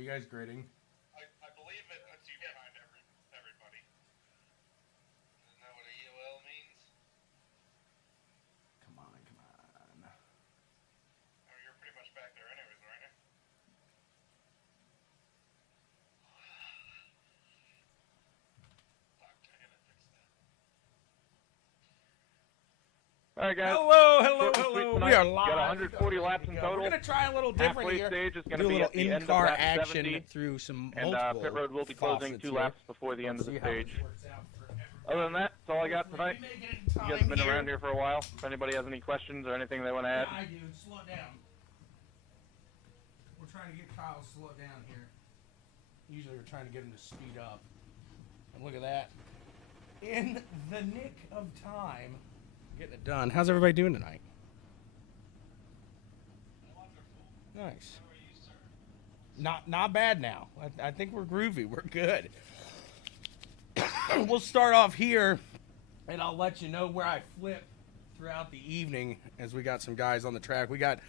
you guys gritting? I believe it. It's you behind everybody. Isn't that what a UL means? Come on. I mean, you're pretty much back there anyways, aren't you? Fuck, I gotta fix that. All right, guys. Hello. We are live. Got 140 laps in total. We're gonna try a little different Halfway here. stage is going Do to a be little at the end of in-car lap action 70, through some and multiple pit road will be closing 2 laps before the end of the stage. Other than that, that's all I got tonight. You guys have been around here for a while. If anybody has any questions or anything they want to add. Yeah, I do. Slow it down. We're trying to get Kyle to slow down here. Usually we're trying to get him to speed up. And look at that. In the nick of time, getting it done. How's everybody doing tonight? Nice. Not bad now. I think we're groovy. We're good. We'll start off here, and I'll let you know where I flip throughout the evening as we got some guys on the track. We got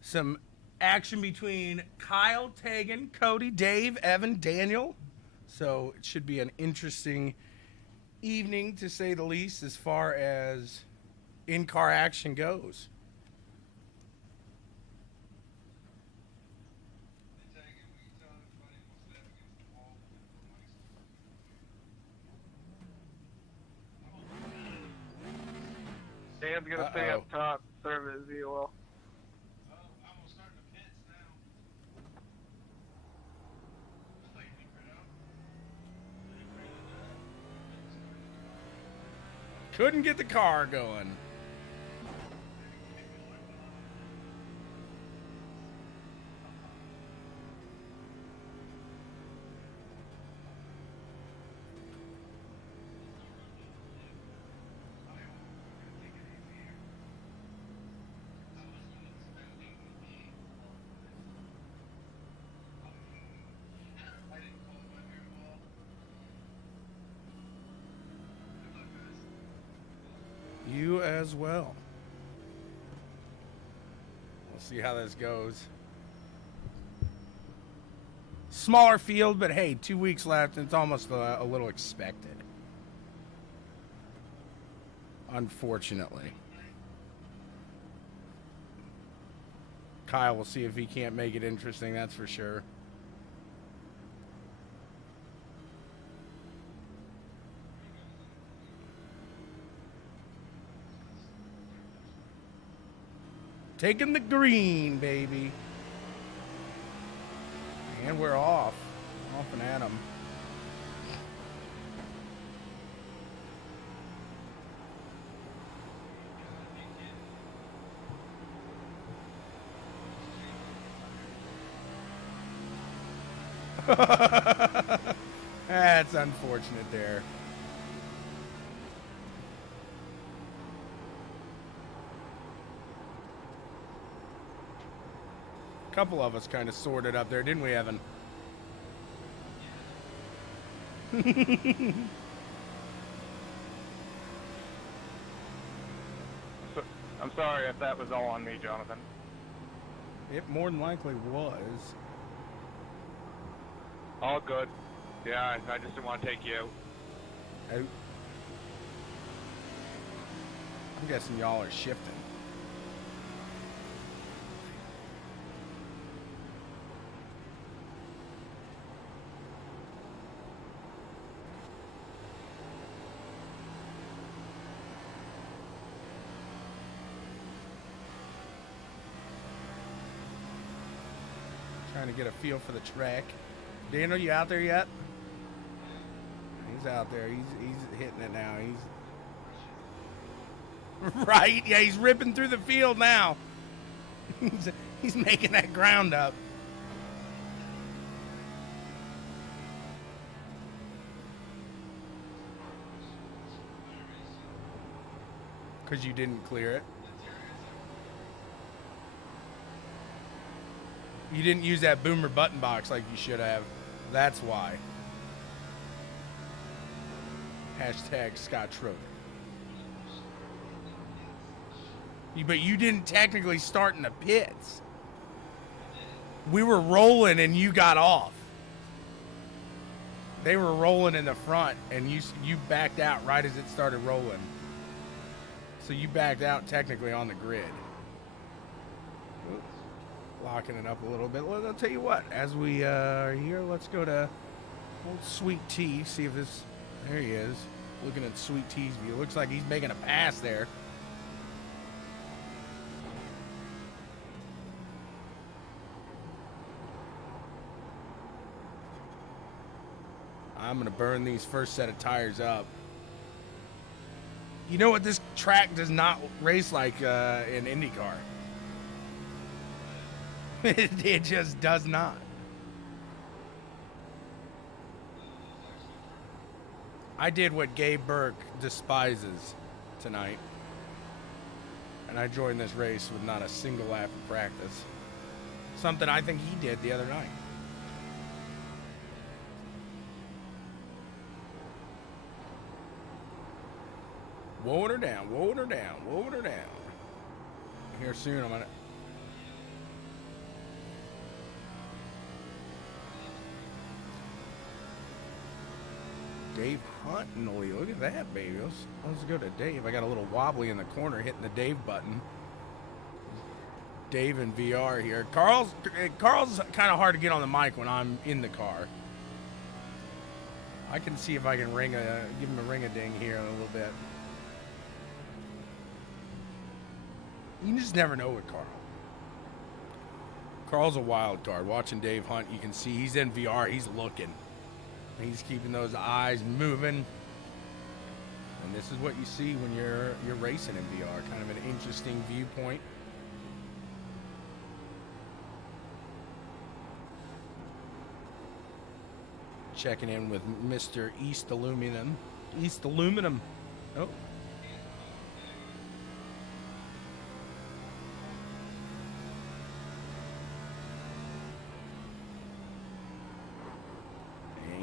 some action between Kyle, Tegan, Cody, Dave, Evan, Daniel. So it should be an interesting evening, to say the least, as far as in-car action goes. Dan's going to stay up top, serve as VOL. Couldn't get the car going. You as well. We'll see how this goes. Smaller field, but hey, 2 weeks left, and it's almost a little expected. Unfortunately. Kyle will see if he can't make it interesting, that's for sure. Taking the green, baby. And we're off. Off and at 'em. That's unfortunate there. A couple of us kind of sorted up there, didn't we, Evan? I'm sorry if that was all on me, Jonathan. It more than likely was. All good. Yeah, I just didn't want to take you out. Out. I'm guessing y'all are shifting. Trying to get a feel for the track. Daniel, you out there yet? He's out there. He's hitting it now. He's right. Yeah, he's ripping through the field now. He's making that ground up. Because you didn't clear it. You didn't use that boomer button box like you should have. That's why. Hashtag Scott Schroeder. But you didn't technically start in the pits. We were rolling and you got off. They were rolling in the front and you backed out right as it started rolling. So you backed out technically on the grid. Oops. Locking it up a little bit. Well, I'll tell you what, as we are here, let's go to old Sweet Tea, see if this, there he is, looking at Sweet Tea's view. Looks like he's making a pass there. I'm gonna burn these first set of tires up. You know what? This track does not race like an IndyCar. It just does not. I did what Gabe Burke despises tonight. And I joined this race with not a single lap of practice. Something I think he did the other night. Wowing her down, wowing her down, wowing her down. Here soon, I'm gonna. Dave Huntley, look at that, baby. Let's go to Dave. I got a little wobbly in the corner, hitting the Dave button. Dave in VR here. Carl's kind of hard to get on the mic when I'm in the car. I can see if I can give him a ring-a-ding here in a little bit. You just never know with Carl. Carl's a wild card. Watching Dave Hunt, you can see he's in VR. He's looking. He's keeping those eyes moving. And this is what you see when you're racing in VR. Kind of an interesting viewpoint. Checking in with Mr. East Aluminum. East Aluminum. Oh.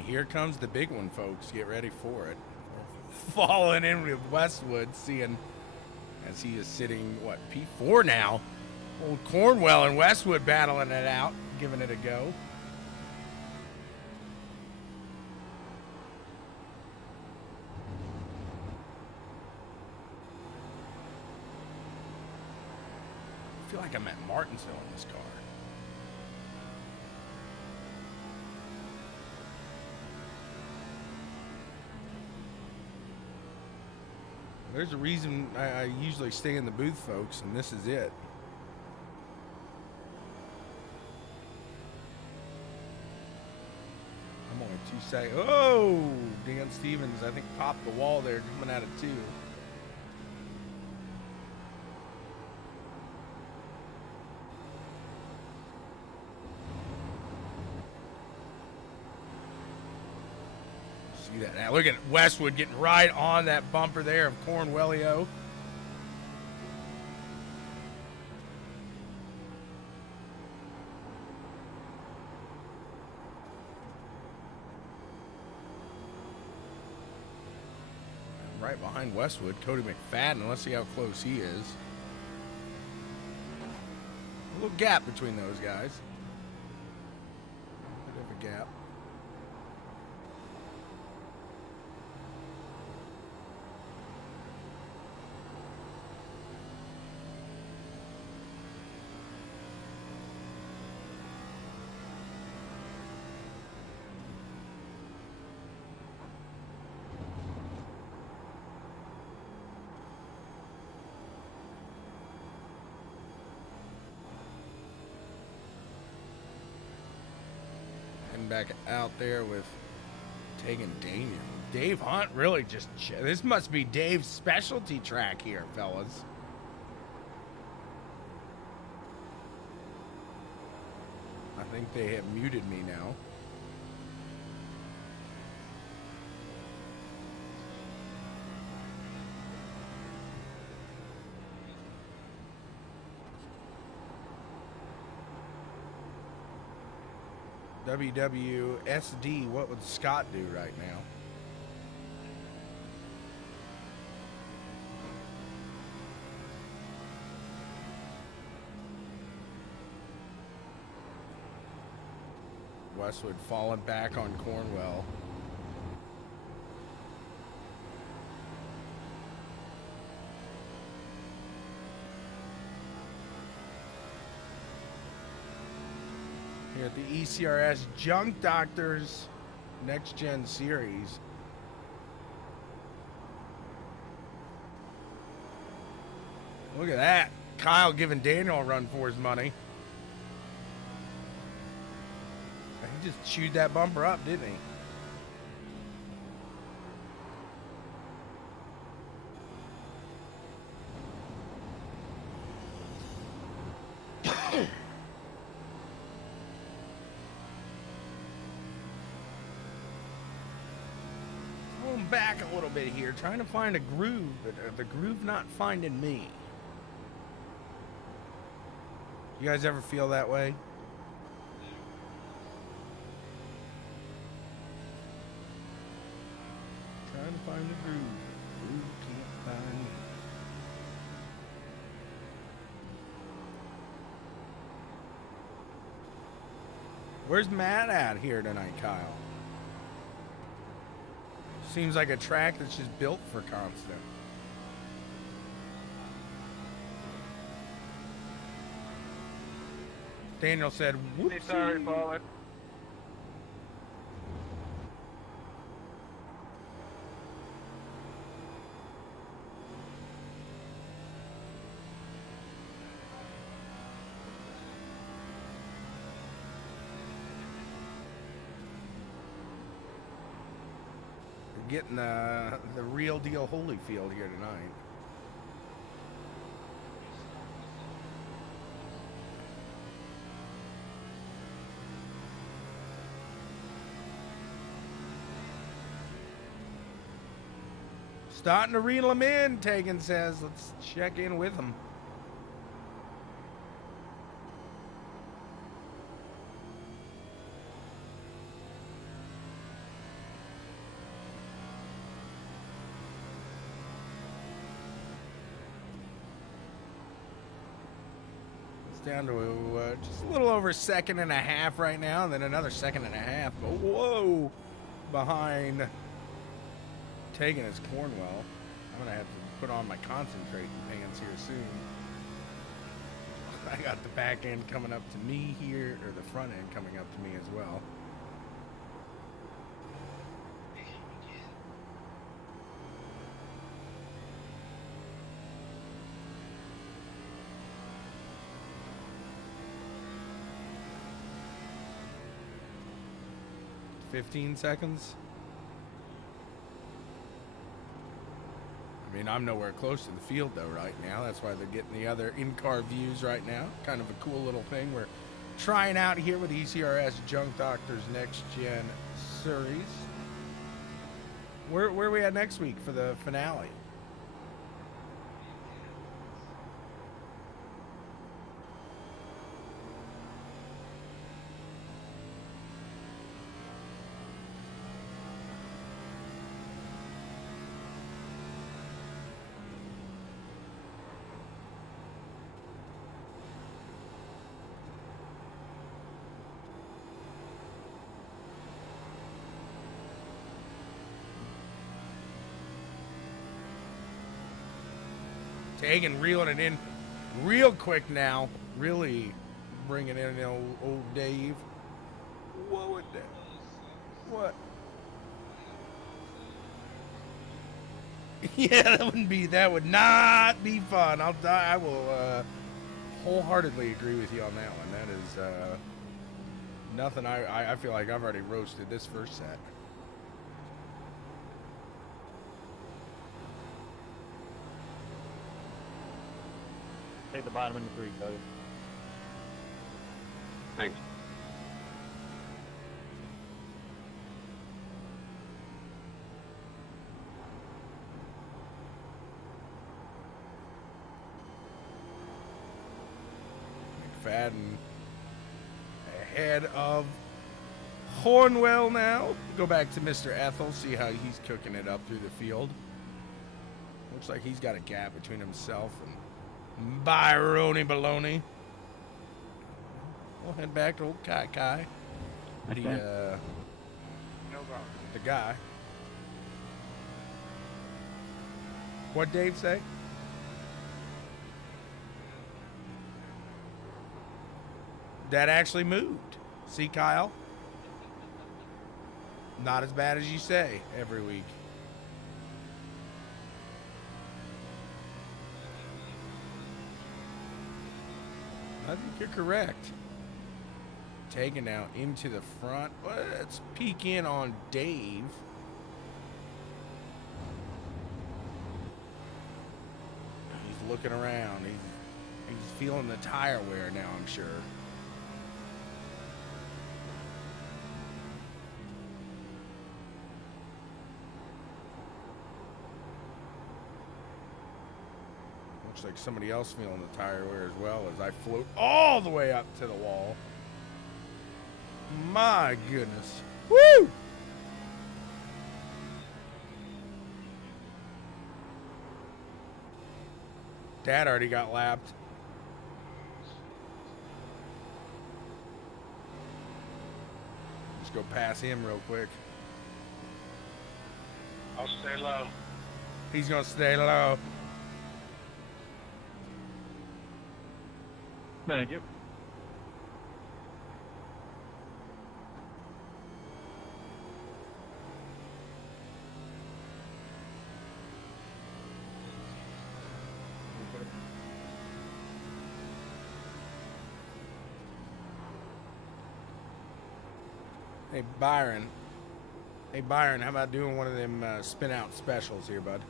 Here comes the big one, folks. Get ready for it. Falling in with Westwood, seeing as he is sitting, what, P4 now. Old Cornwell and Westwood battling it out, giving it a go. I feel like I'm at Martinsville in this car. There's a reason I usually stay in the booth, folks, and this is it. I'm only 2 seconds. Oh, Dan Stevens, I think, popped the wall there, coming out of 2. See that now? Look at Westwood getting right on that bumper there of Cornwellio. Right behind Westwood, Cody McFadden. Let's see how close he is. A little gap between those guys. A bit of a gap. Back out there with taking Daniel. Dave Hunt really just, this must be Dave's specialty track here, fellas. I think they have muted me now. WWSD, what would Scott do right now? Westwood falling back on Cornwell. Here at the ECRS Junk Doctors Next Gen Series. Look at that. Kyle giving Daniel a run for his money. He just chewed that bumper up, didn't he? Going back a little bit here, trying to find a groove, but the groove not finding me. You guys ever feel that way? Trying to find the groove. Groove can't find me. Where's Matt at here tonight, Kyle? Seems like a track that's just built for constant. Daniel said, whoopsie. Sorry, Paul. We're getting the real deal Holyfield here tonight. Starting to reel him in, Tegan says. Let's check in with him. It's down to just a little over a second and a half right now, and then another second and a half. But whoa! Behind Tegan is Cornwell. I'm gonna have to put on my concentrating pants here soon. I got the back end coming up to me here, or the front end coming up to me as well. "15 seconds. I mean, I'm nowhere close to the field, though, right now. That's why they're getting the other in-car views right now. Kind of a cool little thing we're trying out here with ECRS Junk Doctors Next Gen Series. Where are we at next week for the finale? Tegan reeling it in real quick now. Really bringing in old Dave. What would that? What? Yeah, that would not be fun. I will wholeheartedly agree with you on that one. That is nothing. I feel like I've already roasted this first set. Take the bottom into 3, Cody. Thanks. McFadden ahead of Hornwell now. Go back to Mr. Ethel, see how he's cooking it up through the field. Looks like he's got a gap between himself and Byrony Baloney. We'll head back to old Kai. the guy. What'd Dave say? That actually moved. See, Kyle? Not as bad as you say every week. I think you're correct. Taking now into the front. Let's peek in on Dave. He's looking around. He's feeling the tire wear now, I'm sure. Looks like somebody else feeling the tire wear as well as I float all the way up to the wall. My goodness. Woo! Dad already got lapped. Let's go pass him real quick. I'll stay low. He's gonna stay low. Thank you. Hey, Byron. Hey, Byron, how about doing one of them spin out specials here, bud?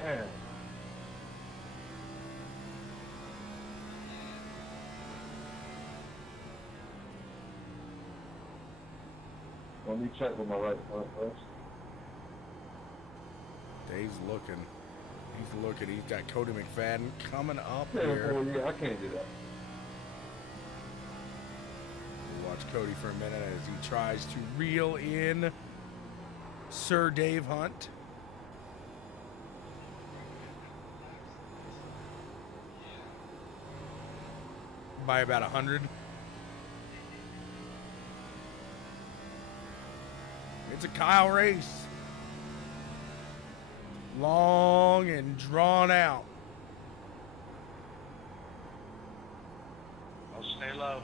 Okay. Let me check with my right front first. Dave's looking. He's looking. He's got Cody McFadden coming up Yeah, here. well, yeah, I can't do that. Watch Cody for a minute as he tries to reel in Sir Dave Hunt. By about 100. It's a Kyle race. Long and drawn out. I'll stay low.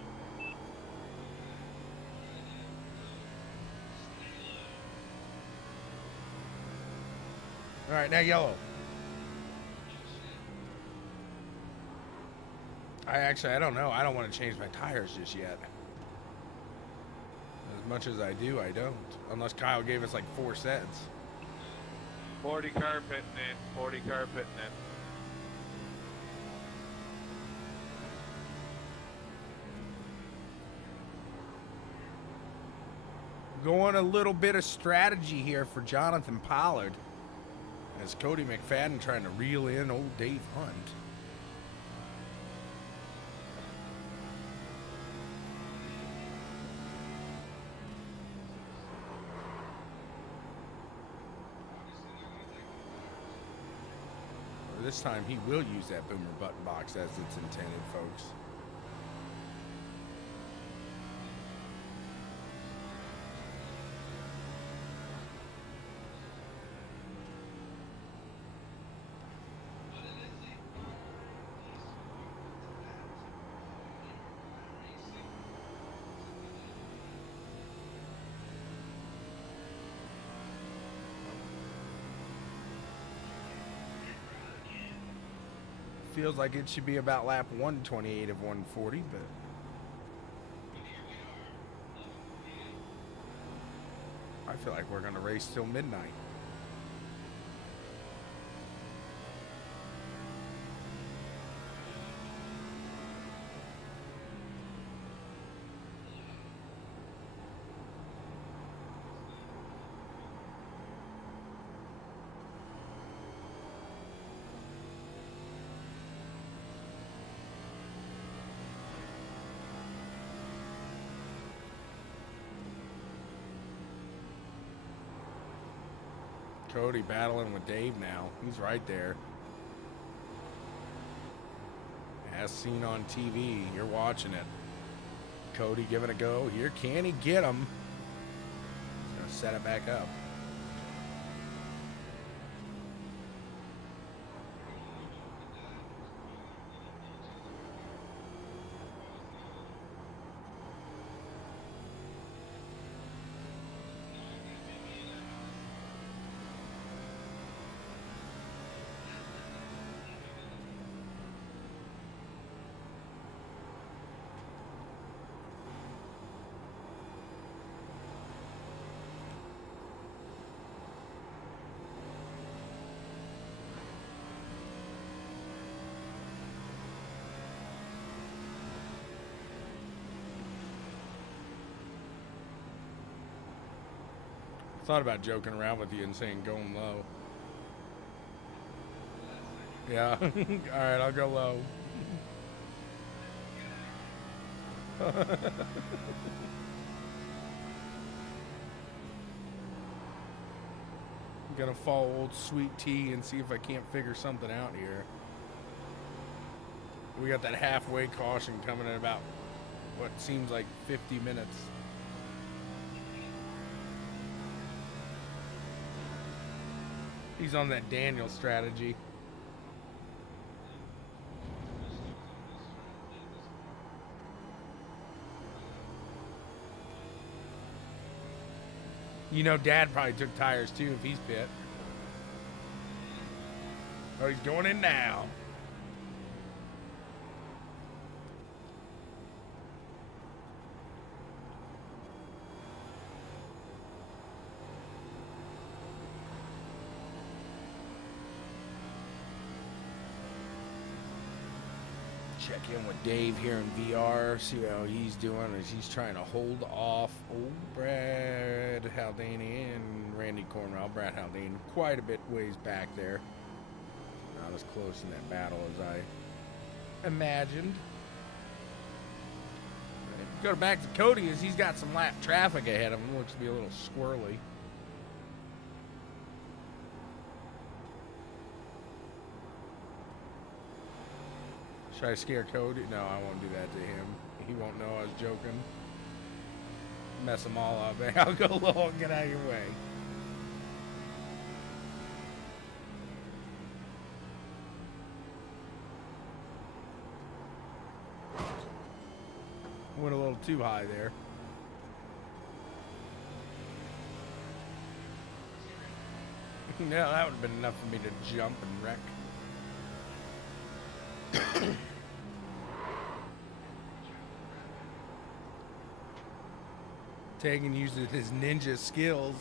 All right, now yellow. I don't know. I don't want to change my tires just yet. As much as I do, I don't. Unless Kyle gave us like 4 sets. 40 car pitting in. 40 car pitting in. Going a little bit of strategy here for Jonathan Pollard. As Cody McFadden trying to reel in old Dave Hunt. This time he will use that boomer button box as it's intended, folks. Feels like it should be about lap 128 of 140, but I feel like we're going to race till midnight. Cody battling with Dave now. He's right there. As seen on TV, you're watching it. Cody giving it a go here. Can he get him? He's going to set it back up. Thought about joking around with you and saying going low. Yeah. All right, I'll go low. I'm gonna follow old Sweet Tea and see if I can't figure something out here. We got that halfway caution coming in about what seems like 50 minutes. He's on that Daniel strategy. You know, Dad probably took tires too if he's pit. Oh, he's going in now. Check in with Dave here in VR, see how he's doing as he's trying to hold off old Brad Haldane and Randy Cornwell. Brad Haldane quite a bit ways back there. Not as close in that battle as I imagined. Go back to Cody as he's got some lap traffic ahead of him. Looks to be a little squirrely. Should I scare Cody? No, I won't do that to him. He won't know I was joking. Mess them all up. I'll go low and get out of your way. Went a little too high there. No, that would have been enough for me to jump and wreck. Tegan uses his ninja skills.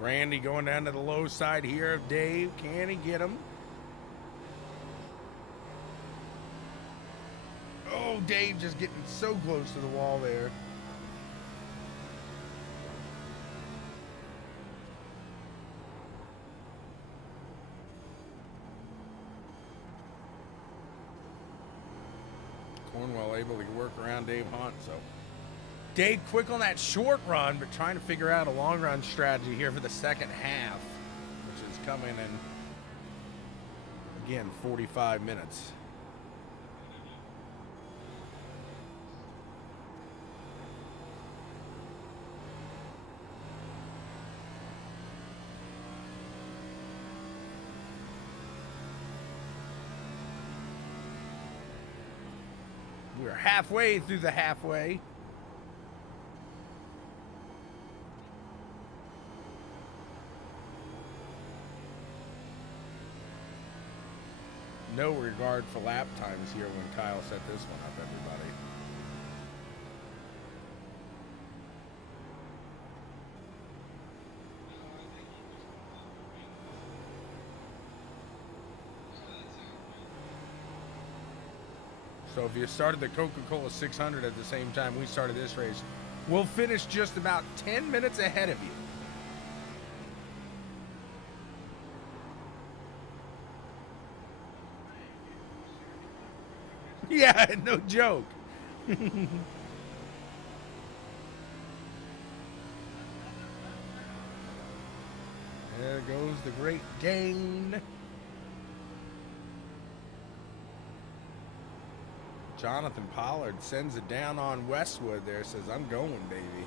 Randy going down to the low side here of Dave. Can he get him? Oh, Dave just getting so close to the wall there. Cornwell able to work around Dave Hunt, so Dave quick on that short run, but trying to figure out a long run strategy here for the second half, which is coming in, again, 45 minutes. We're halfway through the halfway. No regard for lap times here when Kyle set this one up, everybody. So if you started the Coca-Cola 600 at the same time we started this race, we'll finish just about 10 minutes ahead of you. Yeah, no joke. There goes the Great Dane. Jonathan Pollard sends it down on Westwood there, says, I'm going, baby.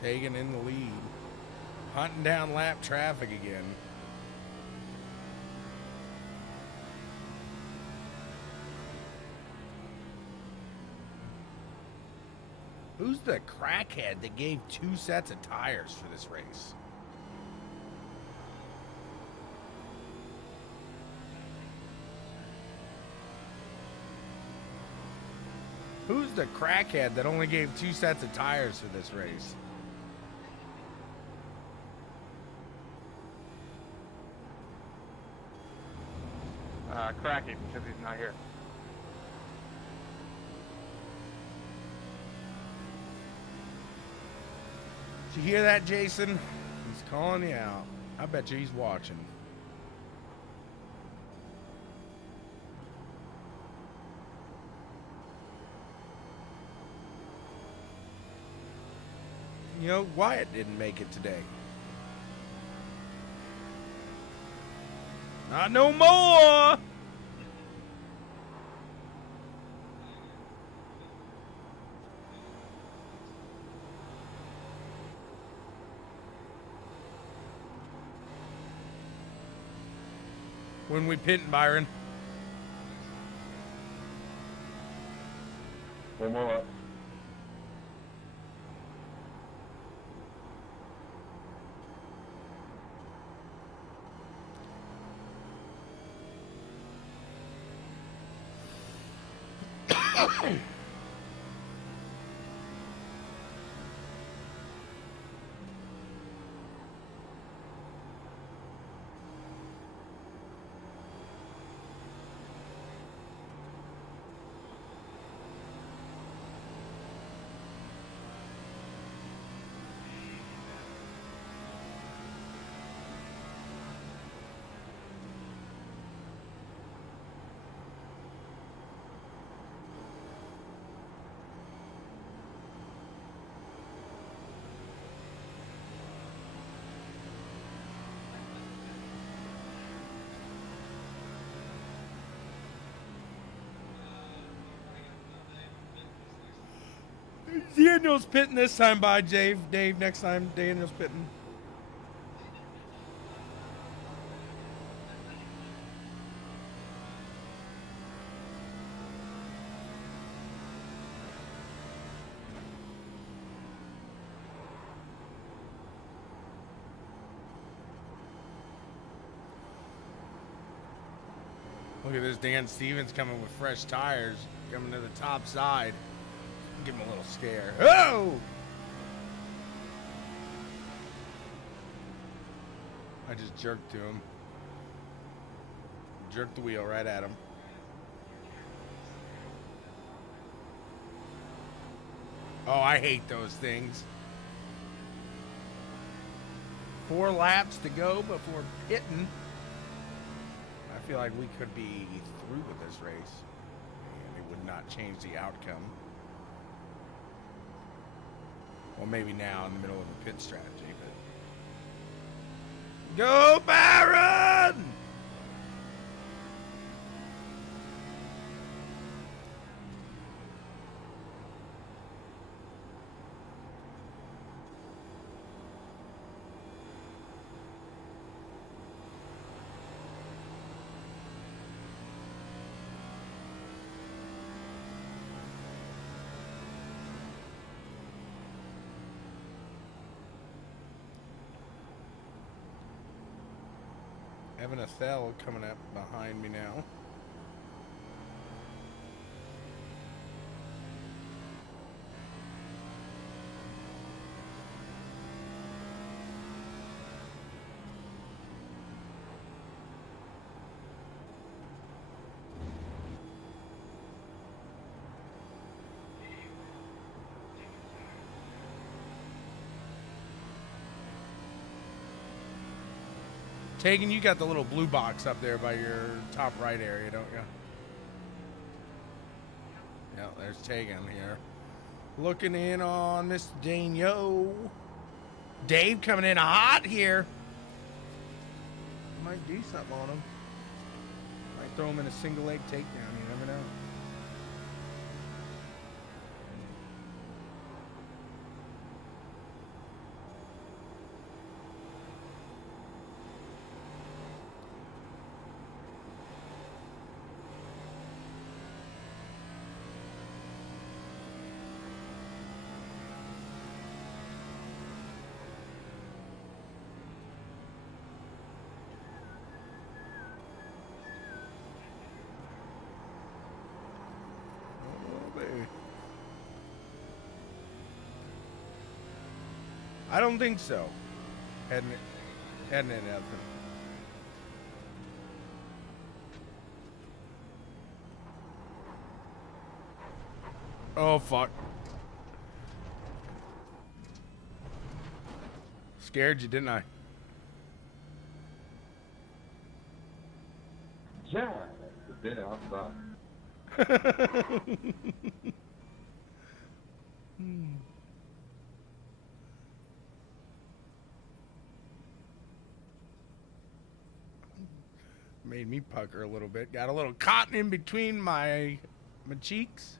Taking in the lead. Hunting down lap traffic again. Who's the crackhead that gave 2 sets of tires for this race? Who's the crackhead that only gave 2 sets of tires for this race? Cracky because he's not here. Did you hear that, Jason? He's calling you out. I bet you he's watching. You know, Wyatt didn't make it today. Not no more! When we pitting, Byron? One more up. Daniel's pitting this time by Dave. Dave, next time Daniel's pitting. Look at this Dan Stevens coming with fresh tires, coming to the top side. Give him a little scare. Oh! I just jerked to him. Jerked the wheel right at him. Oh, I hate those things. 4 laps to go before pitting. I feel like we could be through with this race. And it would not change the outcome. Well, maybe now in the middle of a pit strategy, but... Go, Baron! Evan Ethel coming up behind me now. Tegan, you got the little blue box up there by your top right area, don't you? Yeah, there's Tegan here. Looking in on Mr. Dano. Dave coming in hot here. Might do something on him. Might throw him in a single leg takedown. You never know. I don't think so. Heading in Evan. Oh fuck. Scared you, didn't I? Yeah, the day outside. Made me pucker a little bit. Got a little cotton in between my cheeks.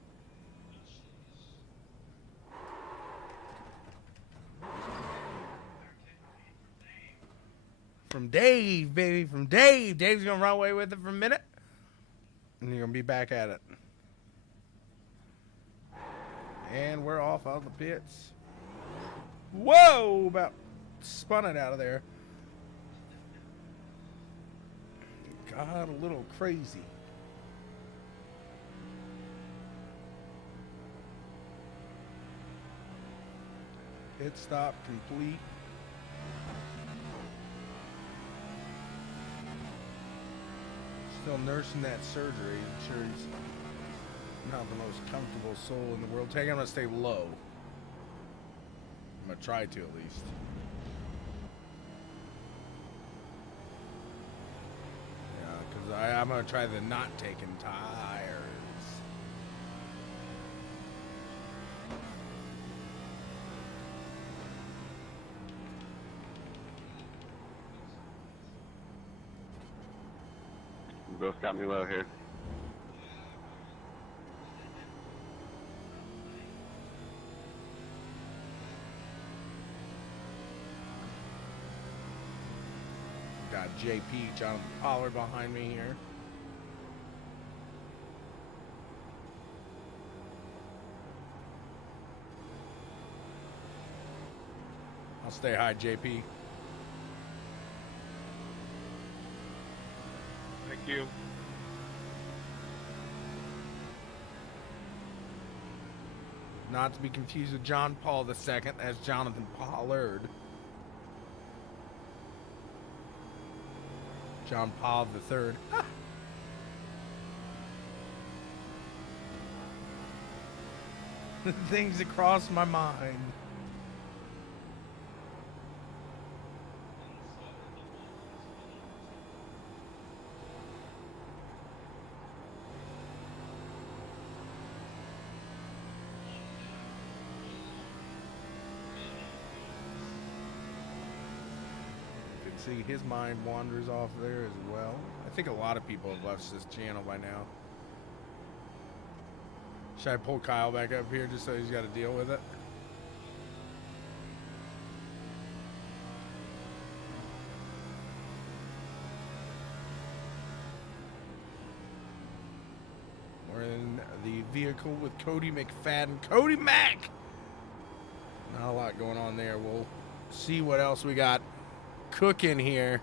From Dave, baby, from Dave. Dave's gonna run away with it for a minute, and you're gonna be back at it. And we're off of the pits. Whoa! About spun it out of there. Got a little crazy. Pit stop complete. Still nursing that surgery. I'm sure he's not the most comfortable soul in the world. I'm gonna stay low. I'm gonna try to at least. I'm going to try the not taking tires. You both got me low here. Got JP, Jonathan Pollard behind me here. I'll stay high, JP. Thank you. Not to be confused with John Paul II. That's Jonathan Pollard. John Paul III. Things that cross my mind. See, his mind wanders off there as well. I think a lot of people have left this channel by now. Should I pull Kyle back up here just so he's got to deal with it? We're in the vehicle with Cody McFadden. Cody Mack! Not a lot going on there. We'll see what else we got cooking here.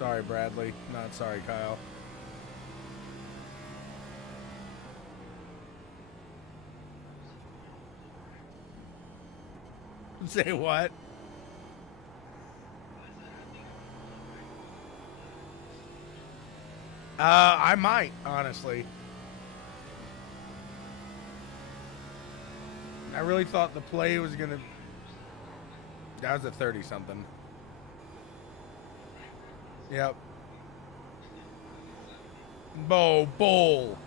Sorry, Bradley. Not sorry, Kyle. Say what? I might, honestly. I really thought the play was gonna... That was a 30-something. Yep. Bull.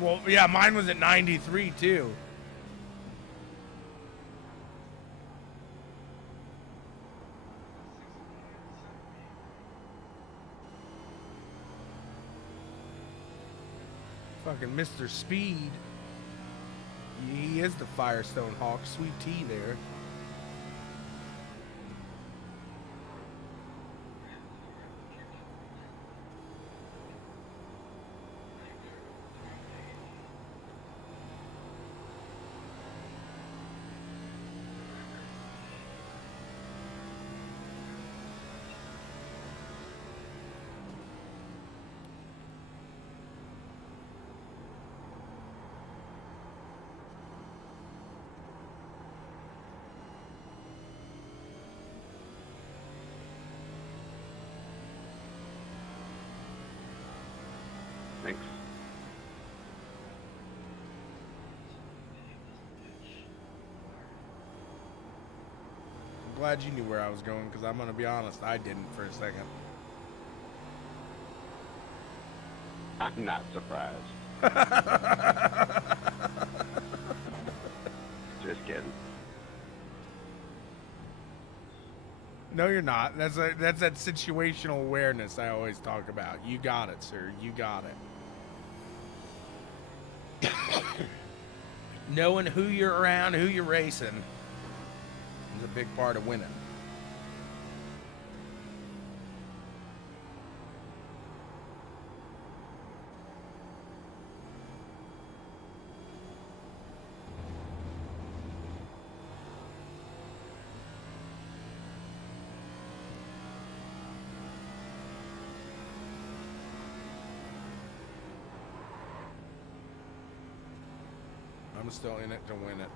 Well, yeah, mine was at 93, too. Fucking Mr. Speed. He is the Firestone Hawk. Sweet tea there. Thanks. I'm glad you knew where I was going, because I'm going to be honest, I didn't for a second. I'm not surprised. Just kidding. No, you're not. That's that situational awareness I always talk about. You got it, sir. You got it. Knowing who you're around, who you're racing, is a big part of winning. I'm still in it to win it.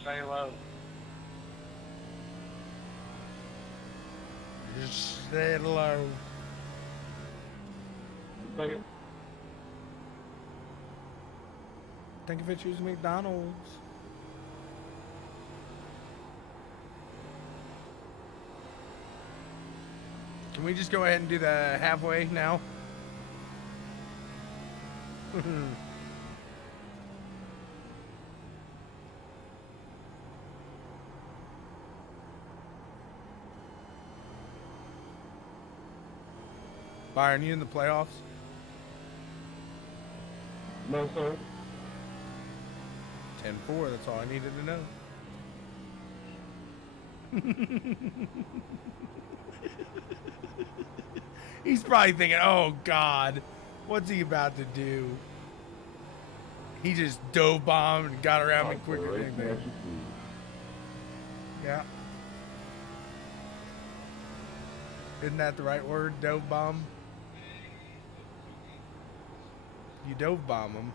Stay low. Just stay low. Thank you for choosing McDonald's. Can we just go ahead and do the halfway now? Byron, you in the playoffs? No, sir. 10-4, that's all I needed to know. He's probably thinking, oh God, what's he about to do? He just dove bombed and got around me quicker than anything. Yeah. Isn't that the right word? Dove bomb? You dove bomb him.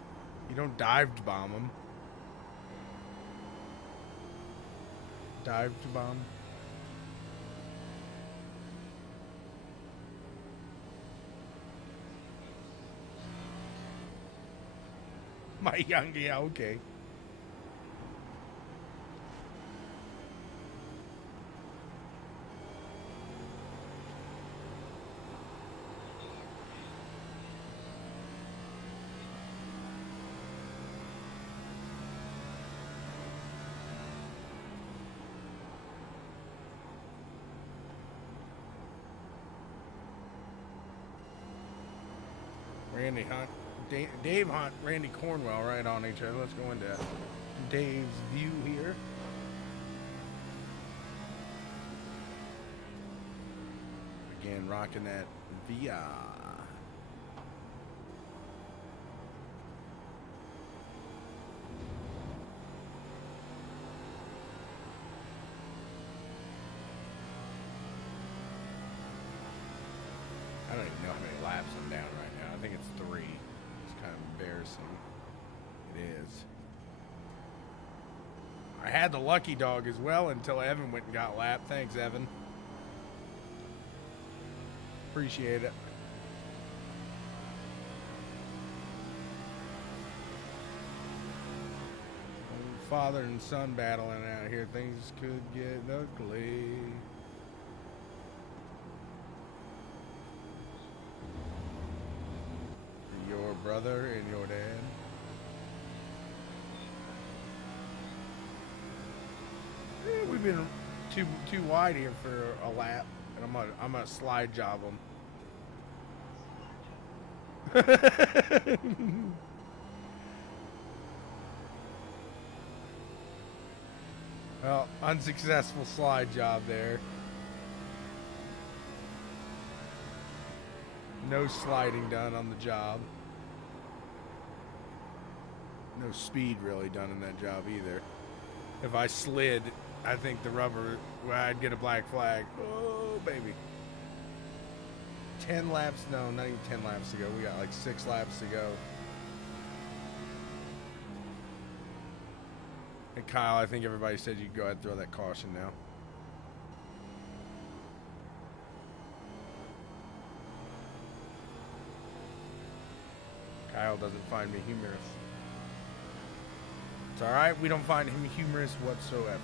You don't dived bomb him. Dived bomb. My young, yeah, okay. Randy Hunt, Dave Hunt, Randy Cornwell right on each other. Let's go into Dave's view here. Again, rocking that VR. I don't even know how many laps I'm down right now. I think it's 3. It's kind of embarrassing. It is. I had the lucky dog as well until Evan went and got lapped. Thanks, Evan. Appreciate it. Father and son battling out here. Things could get ugly. Your brother and your dad. We've been too wide here for a lap, and I'm gonna slide job them. Well, unsuccessful slide job there. No sliding done on the job. No speed really done in that job either. If I slid, I think the rubber, well, I'd get a black flag. Oh, baby. 10 laps, no, not even 10 laps to go. We got like 6 laps to go. And Kyle, I think everybody said you could go ahead and throw that caution now. Kyle doesn't find me humorous. It's alright, we don't find him humorous whatsoever.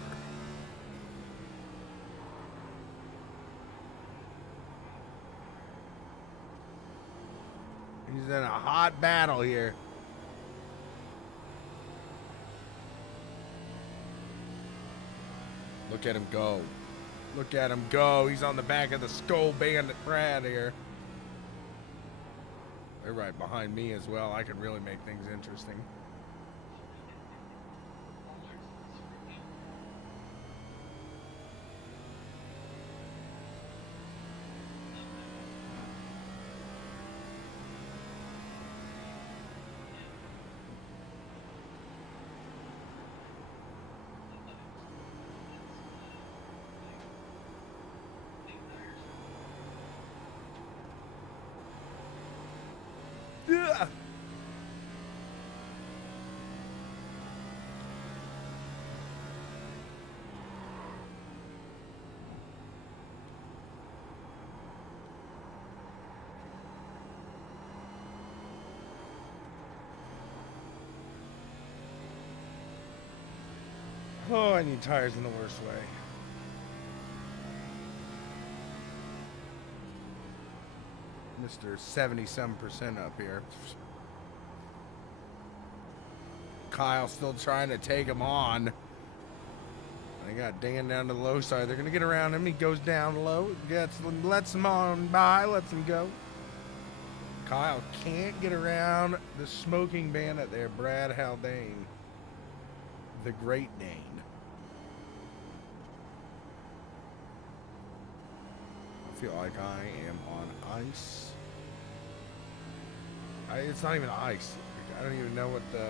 He's in a hot battle here. Look at him go. Look at him go. He's on the back of the Skull Bandit Brad here. They're right behind me as well. I could really make things interesting. Yeah. Oh, I need tires in the worst way. Mr. 70-some% up here. Kyle still trying to take him on. They got Dan down to the low side. They're going to get around him. He goes down low. Lets him on by. Lets him go. Kyle can't get around the smoking bandit there. Brad Haldane. The Great Dane. I feel like I am on ice. It's not even ice. I don't even know what the...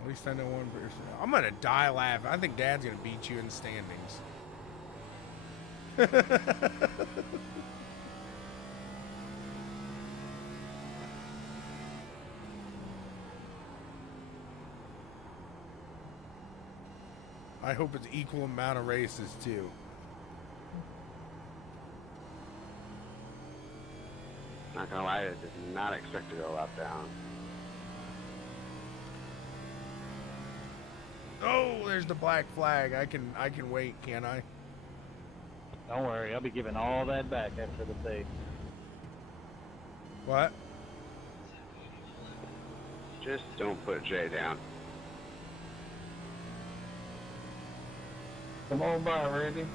At least I know one person. I'm gonna die laughing. I think Dad's gonna beat you in standings. I hope it's equal amount of races too. Not gonna lie, I did not expect to go up down. Oh, there's the black flag. I can wait, can't I? Don't worry, I'll be giving all that back after the save. What? Just don't put Jay down. Come on by, Randy.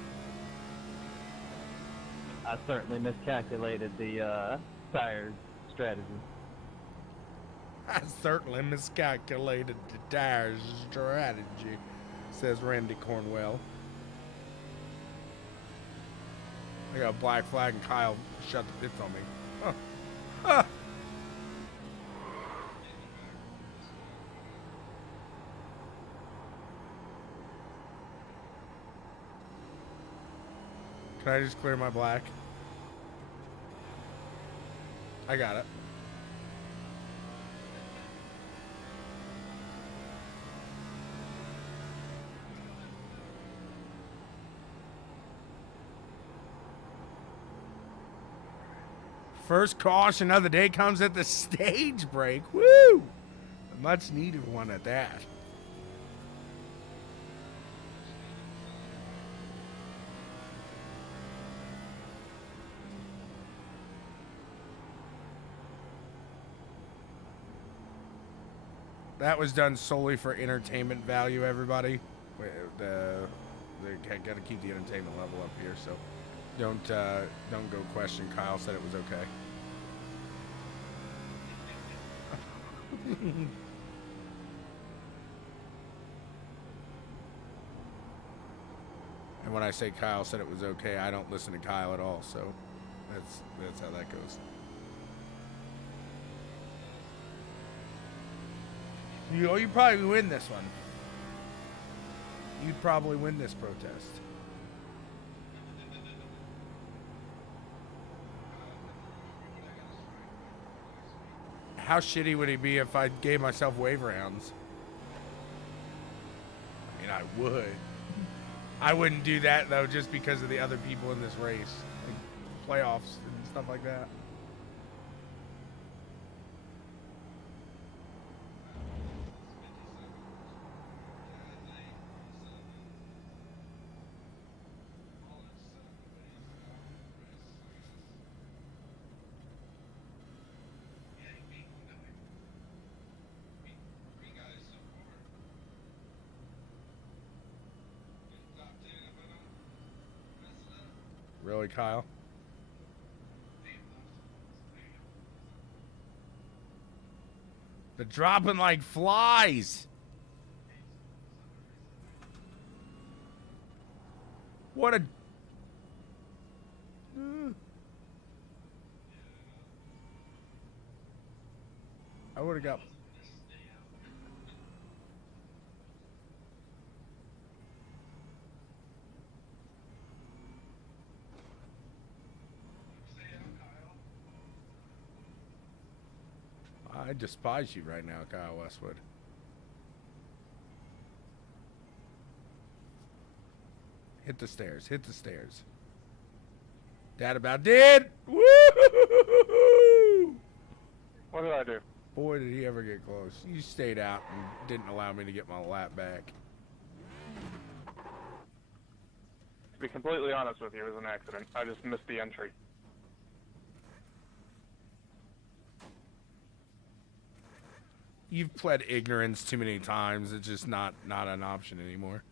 I certainly miscalculated the tire strategy. I certainly miscalculated the tires strategy, says Randy Cornwell. I got a black flag and Kyle shut the pits on me. Huh. Huh. Can I just clear my black? I got it. First caution of the day comes at the stage break. Woo! A much needed one at that. That was done solely for entertainment value, everybody. They got to keep the entertainment level up here, so don't go question. Kyle said it was okay. And when I say Kyle said it was okay, I don't listen to Kyle at all, so that's how that goes. You probably win this one. You'd probably win this protest. How shitty would he be if I gave myself wave rounds? I mean, I would. I wouldn't do that, though, just because of the other people in this race. Like playoffs and stuff like that. Really, Kyle? They're dropping like flies. What a... I would have got... I despise you right now, Kyle Westwood. Hit the stairs. Hit the stairs. That about did. Woo! What did I do? Boy, did he ever get close. You stayed out and didn't allow me to get my lap back. To be completely honest with you, it was an accident. I just missed the entry. You've pled ignorance too many times. It's just not an option anymore.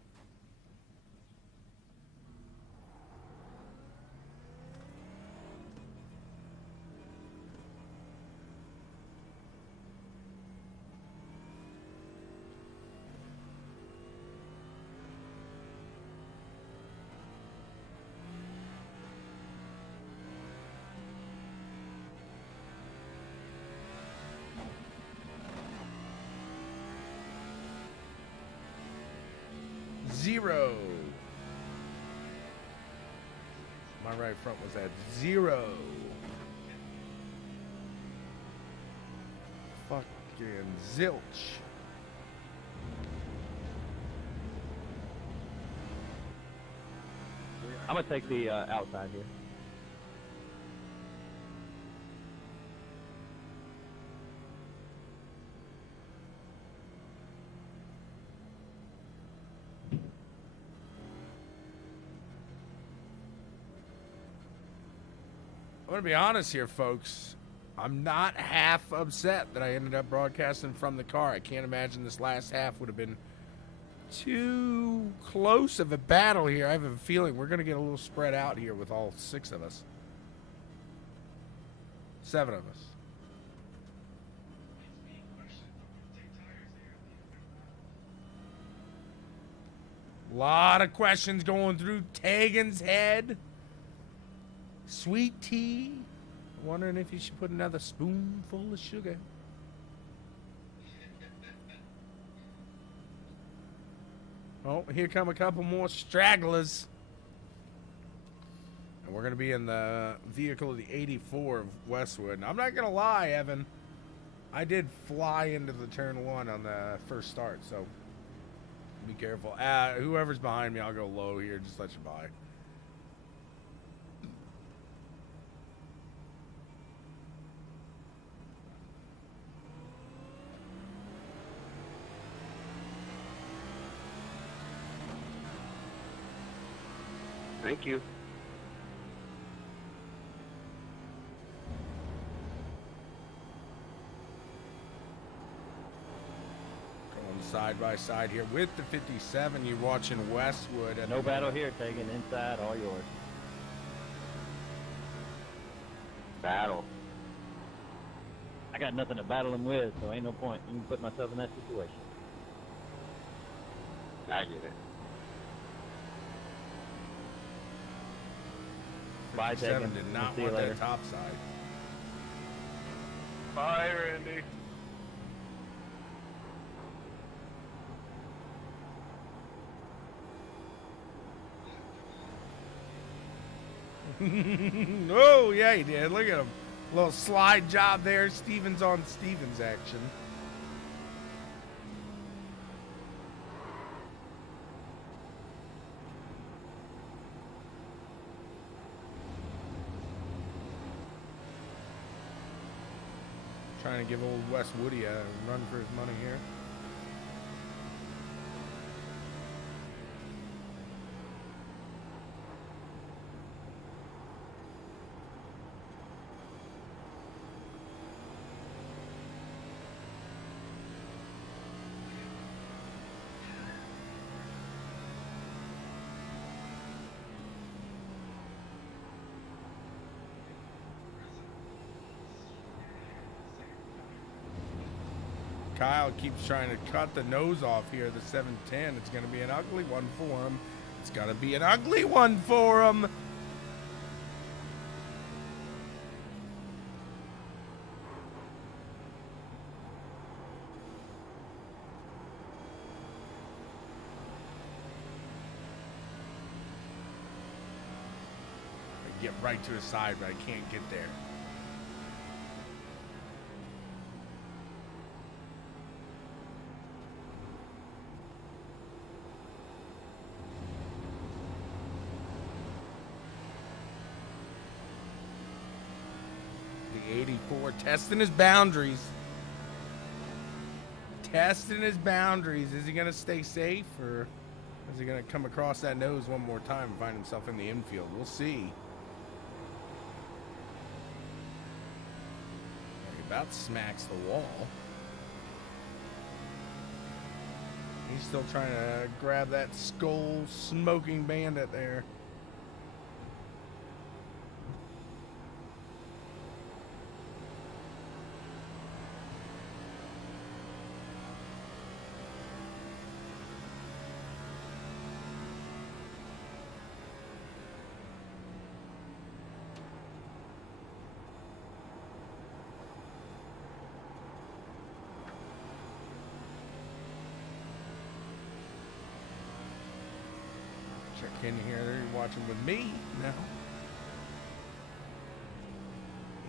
Zero. My right front was at 0. Fucking zilch. I'm gonna take the outside here. I'm going to be honest here, folks. I'm not half upset that I ended up broadcasting from the car. I can't imagine this last half would have been too close of a battle here. I have a feeling we're going to get a little spread out here with all 6 of us. 7 of us. A lot of questions going through Tegan's head. Sweet tea. Wondering if you should put another spoonful of sugar. Oh, here come a couple more stragglers. We're going to be in the vehicle of the 84 of Westwood. And I'm not going to lie, Evan. I did fly into the turn 1 on the first start, so be careful. Whoever's behind me, I'll go low here. Just let you by. Thank you. Side by side here with the 57. You're watching Westwood. No battle here, taking inside, all yours. Battle. I got nothing to battle him with, so ain't no point. You can put myself in that situation. I get it. Bye, 57 Tegan. did not See you want later. that top side. Bye, Randy. Oh, yeah, he did. Look at him. Little slide job there. Stevens on Stevens action. Trying to give old Wes Woody a run for his money here. Kyle keeps trying to cut the nose off here, the 710. It's going to be an ugly one for him. It's got to be an ugly one for him. I get right to his side, but I can't get there. The 84 testing his boundaries. Testing his boundaries. Is he going to stay safe, or is he going to come across that nose one more time and find himself in the infield? We'll see. He about smacks the wall. He's still trying to grab that skull smoking bandit there. Check in here. You're watching with me now.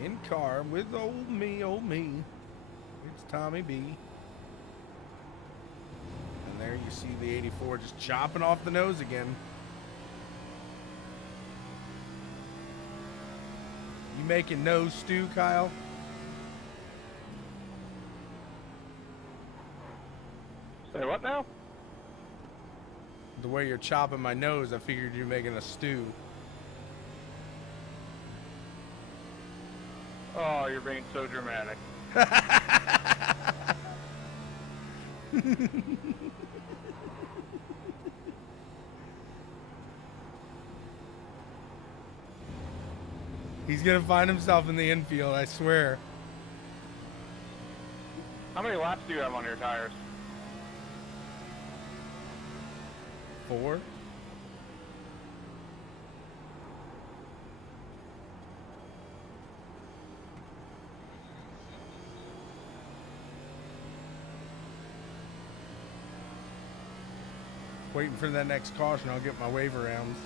In car with old me, It's Tommy B. And there you see the 84 just chopping off the nose again. You making nose stew, Kyle? Say what now? The way you're chopping my nose, I figured you're making a stew. Oh, you're being so dramatic. He's gonna find himself in the infield, I swear. How many laps do you have on your tires? 4. Waiting for that next caution. I'll get my wave rounds.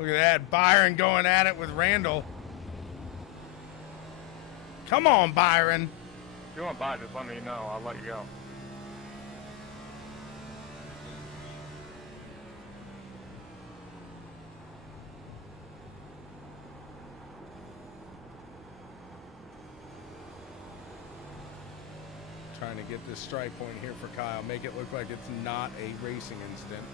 Look at that. Byron going at it with Randall. Come on, Byron. If you want by, just let me know. I'll let you go. Trying to get this strike point here for Kyle. Make it look like it's not a racing incident.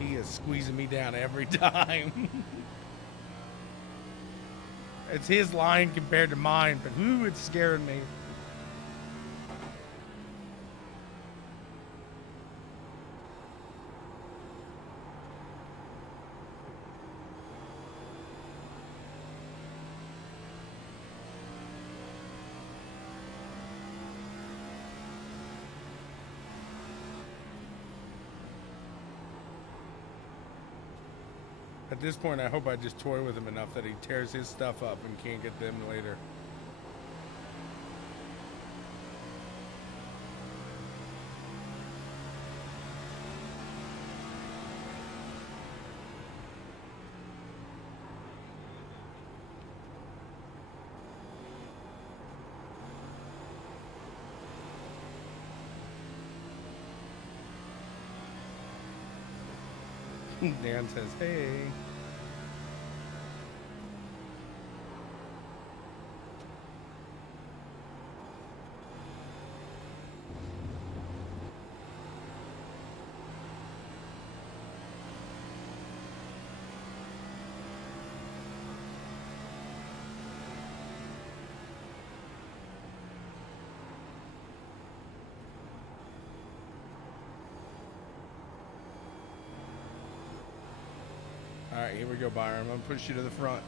He is squeezing me down every time. It's his line compared to mine, but ooh, it's scaring me. At this point, I hope I just toy with him enough that he tears his stuff up and can't get them later. Dan says, hey. All right, here we go, Byron. I'm going to push you to the front.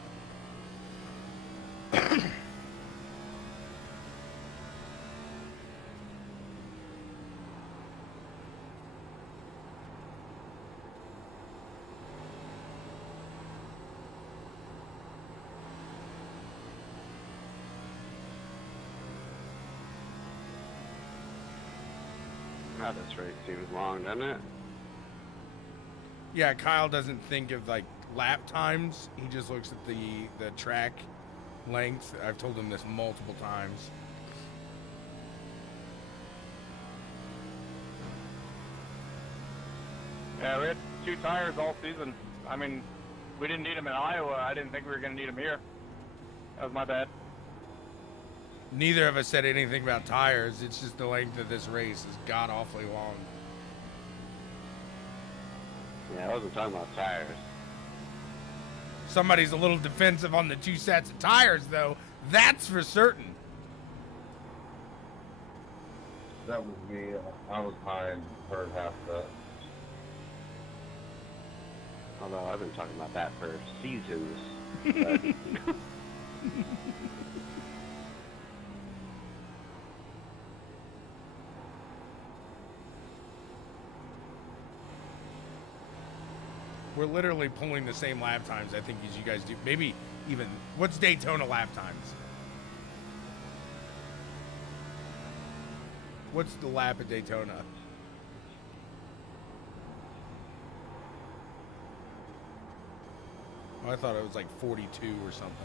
God, this race seems long, doesn't it? Yeah, Kyle doesn't think of like lap times. He just looks at the track length. I've told him this multiple times. Yeah, we had 2 tires all season. I mean, we didn't need them in Iowa. I didn't think we were going to need them here. That was my bad. Neither of us said anything about tires. It's just the length of this race is god awfully long. Yeah, I wasn't talking about tires. Somebody's a little defensive on the 2 sets of tires, though. That's for certain. That was me. I was high and heard half that. Although I've been talking about that for seasons. But We're literally pulling the same lap times, I think, as you guys do. Maybe even, what's Daytona lap times? What's the lap at Daytona? Oh, I thought it was like 42 or something.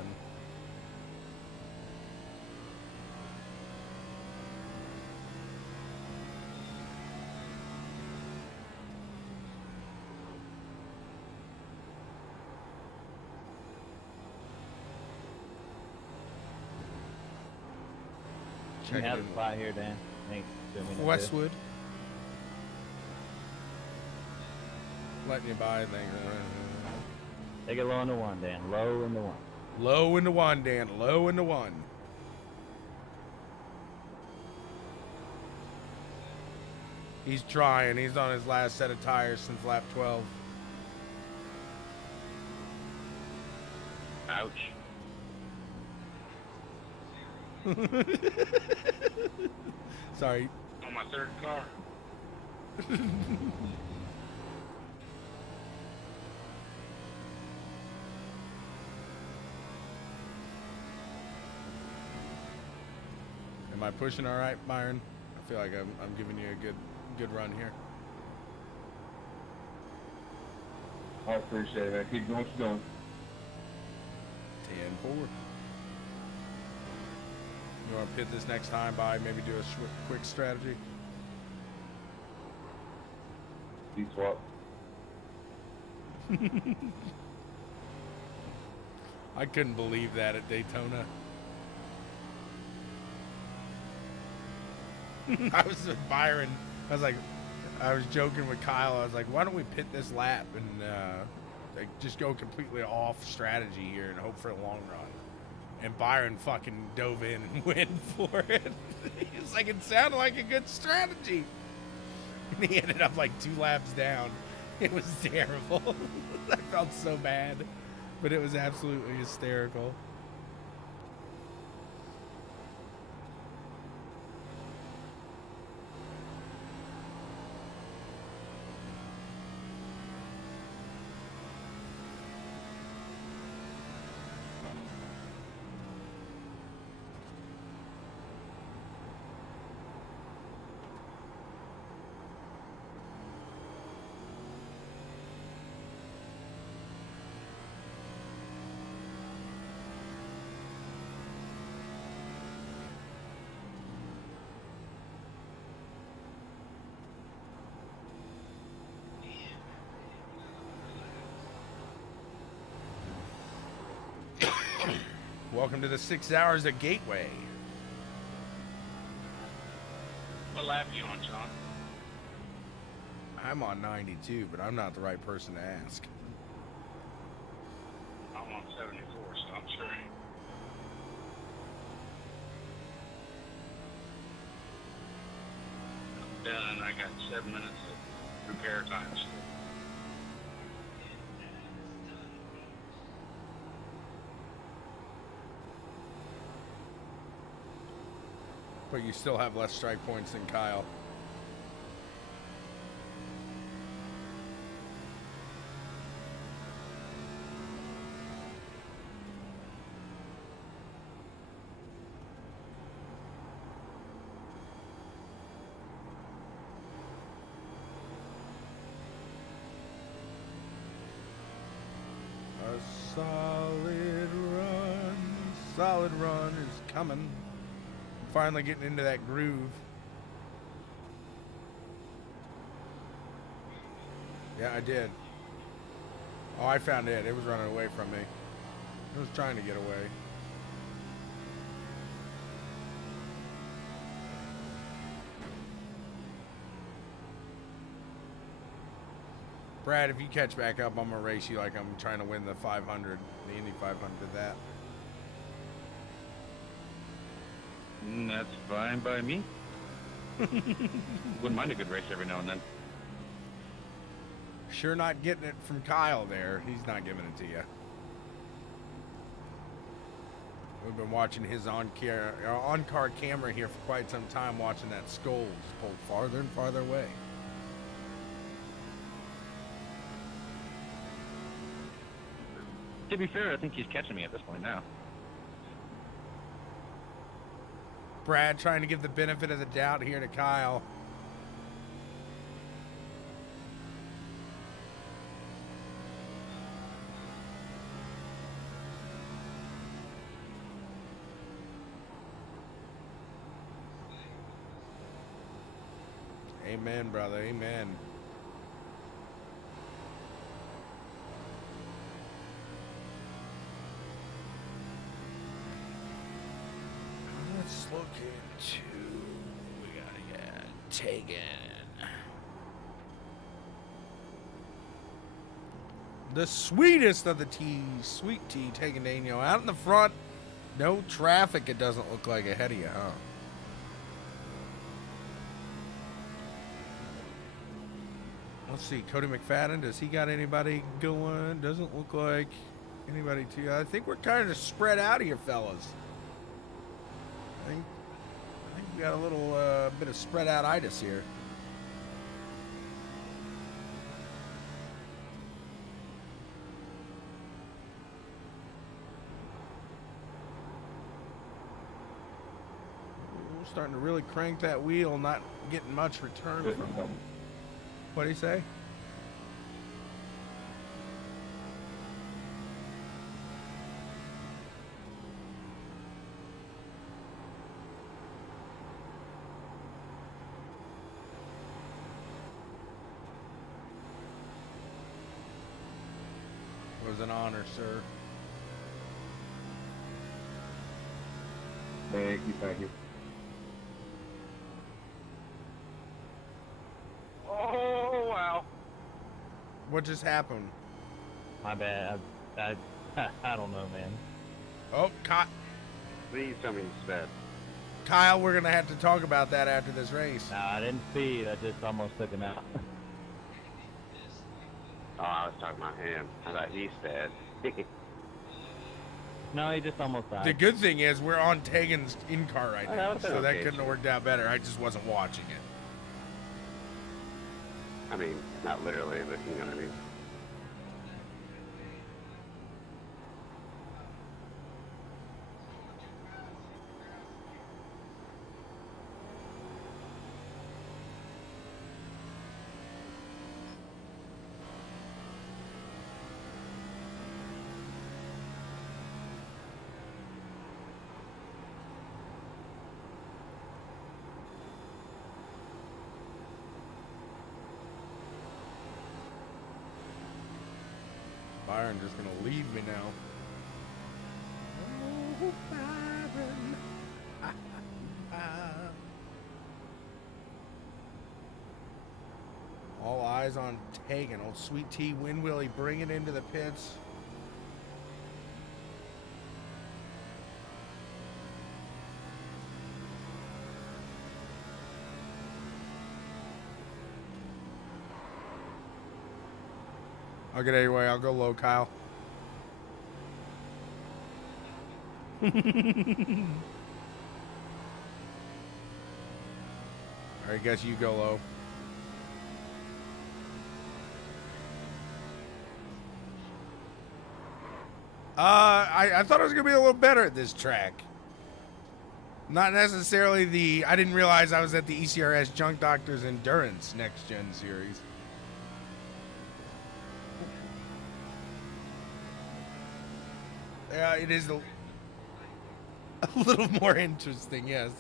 You can have the spot here, Dan. Thanks. Westwood. Letting you buy things. Take it low into 1, Dan. Low into 1. Low into 1, Dan. Low into 1. He's trying. He's on his last set of tires since lap 12. Ouch. Sorry. On my 3rd car. Am I pushing all right, Byron? I feel like I'm giving you a good run here. I appreciate it, man. Keep doing what you're doing. 10-4. You want to pit this next time by maybe do a quick strategy? D-swap. I couldn't believe that at Daytona. I was with Byron. I was joking with Kyle. I was like, why don't we pit this lap and like just go completely off strategy here and hope for a long run? And Byron fucking dove in and went for it. He was like, it sounded like a good strategy. And he ended up like 2 laps down. It was terrible. I felt so bad. But it was absolutely hysterical. Welcome to the 6 hours at Gateway. What lap are you on, John? I'm on 92, but I'm not the right person to ask. I'm on 74, so I'm sure. I'm done. I got 7 minutes of repair time still. But you still have less strike points than Kyle. A solid run is coming. Finally getting into that groove. Yeah, I did. Oh, I found it. It was running away from me. It was trying to get away. Brad, if you catch back up, I'm going to race you like I'm trying to win the 500, the Indy 500 that. That's fine by me. Wouldn't mind a good race every now and then. Sure not getting it from Kyle there. He's not giving it to you. We've been watching his on-car camera here for quite some time, watching that Skulls pulled farther and farther away. To be fair, I think he's catching me at this point now. Brad trying to give the benefit of the doubt here to Kyle. Amen, brother. Amen. Let's look into. We gotta get taken. The sweetest of the teas, sweet tea, taking Daniel out in the front. No traffic. It doesn't look like ahead of you, huh? Let's see, Cody McFadden, does he got anybody going? Doesn't look like anybody too. I think we're kind of spread out here, fellas. I think we got a little bit of spread out itis here. starting to really crank that wheel, not getting much return from it. What do you say? It was an honor, sir. Thank you, thank you. Oh, wow. What just happened? My bad. I don't know, man. Oh, Please tell me you sped. Kyle, we're going to have to talk about that after this race. Nah, I didn't speed. I just almost took him out. Oh, I was talking about him. I thought he sped. No, he just almost died. The good thing is we're on Tegan's in-car right Oh, now, that's so that okay, couldn't have sure. worked out better. I just wasn't watching it. I mean, not literally, but you know what I mean. Byron just gonna leave me now. Oh, Byron. All eyes on Tegan. Old Sweet Tea Wind Willie, bring it into the pits. I'll get anyway. I'll go low, Kyle. I guess you go low. I thought it was gonna be a little better at this track. Not necessarily I didn't realize I was at the ECRS Junk Doctors Endurance Next Gen Series. Yeah, it is a little more interesting, yes.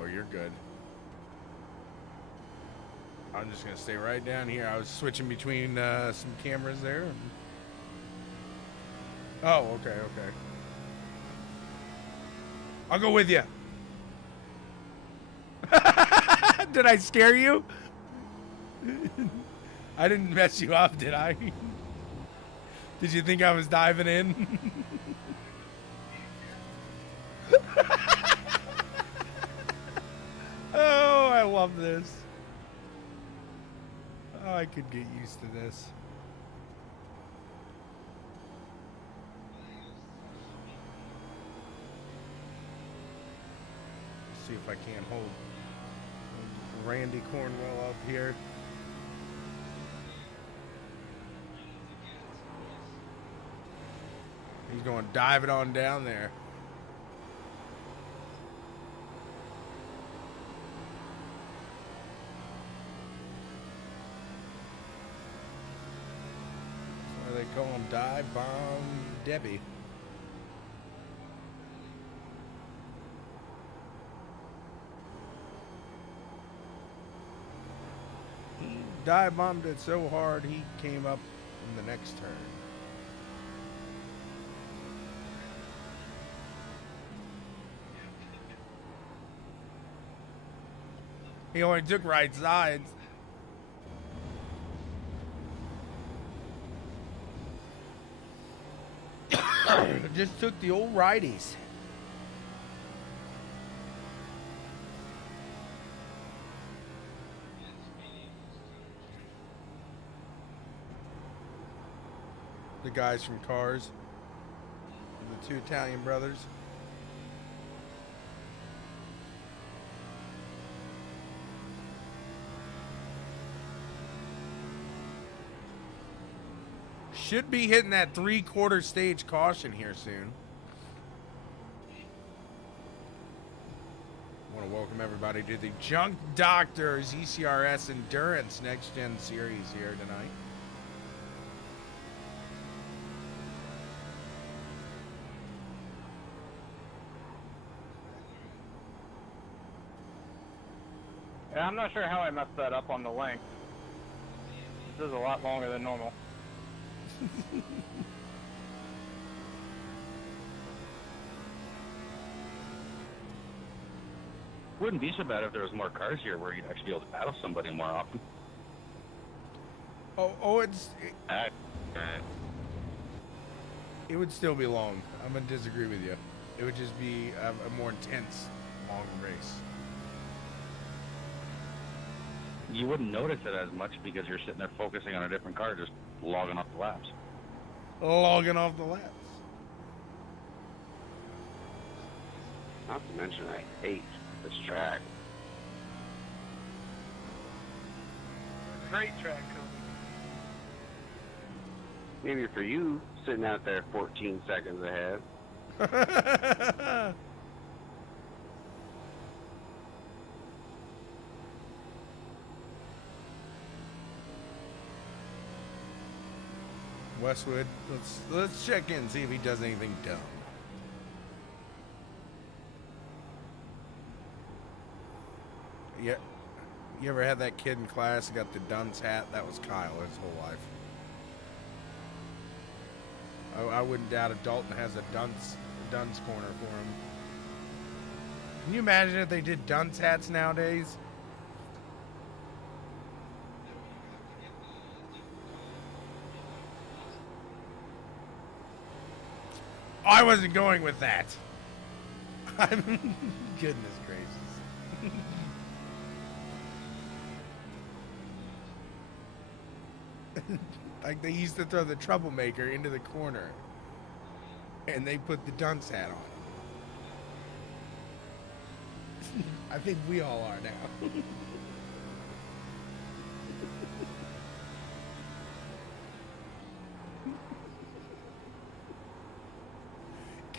Oh, you're good. I'm just gonna stay right down here. I was switching between some cameras there. Oh, okay, okay. I'll go with you. Did I scare you? I didn't mess you up, did I? Did you think I was diving in? Oh, I love this. Oh, I could get used to this. See if I can't hold Randy Cornwell up here. He's going to dive it on down there. That's why they call him Dive Bomb Debbie. He dive bombed it so hard he came up in the next turn. He only took right sides. Just took the old righties. The guys from Cars. the two Italian brothers. Should be hitting that 3/4 stage caution here soon. I want to welcome everybody to the Junk Doctors ECRS Endurance Next Gen Series here tonight. Yeah, I'm not sure how I messed that up on the length. This is a lot longer than normal. Wouldn't be so bad if there was more cars here where you'd actually be able to battle somebody more often. It would still be long. I'm gonna disagree with you. It would just be a more intense, long race. You wouldn't notice it as much because you're sitting there focusing on a different car, just logging off the laps. Logging off the laps. Not to mention, I hate this track. Great track, Cody. Maybe for you, sitting out there 14 seconds ahead. Westwood, let's check in, see if he does anything dumb. Yeah, you ever had that kid in class who got the dunce hat? That was Kyle his whole life. I wouldn't doubt if Dalton has a dunce corner for him. Can you imagine if they did dunce hats nowadays? I wasn't going with that. Goodness gracious. Like they used to throw the troublemaker into the corner and they put the dunce hat on. I think we all are now.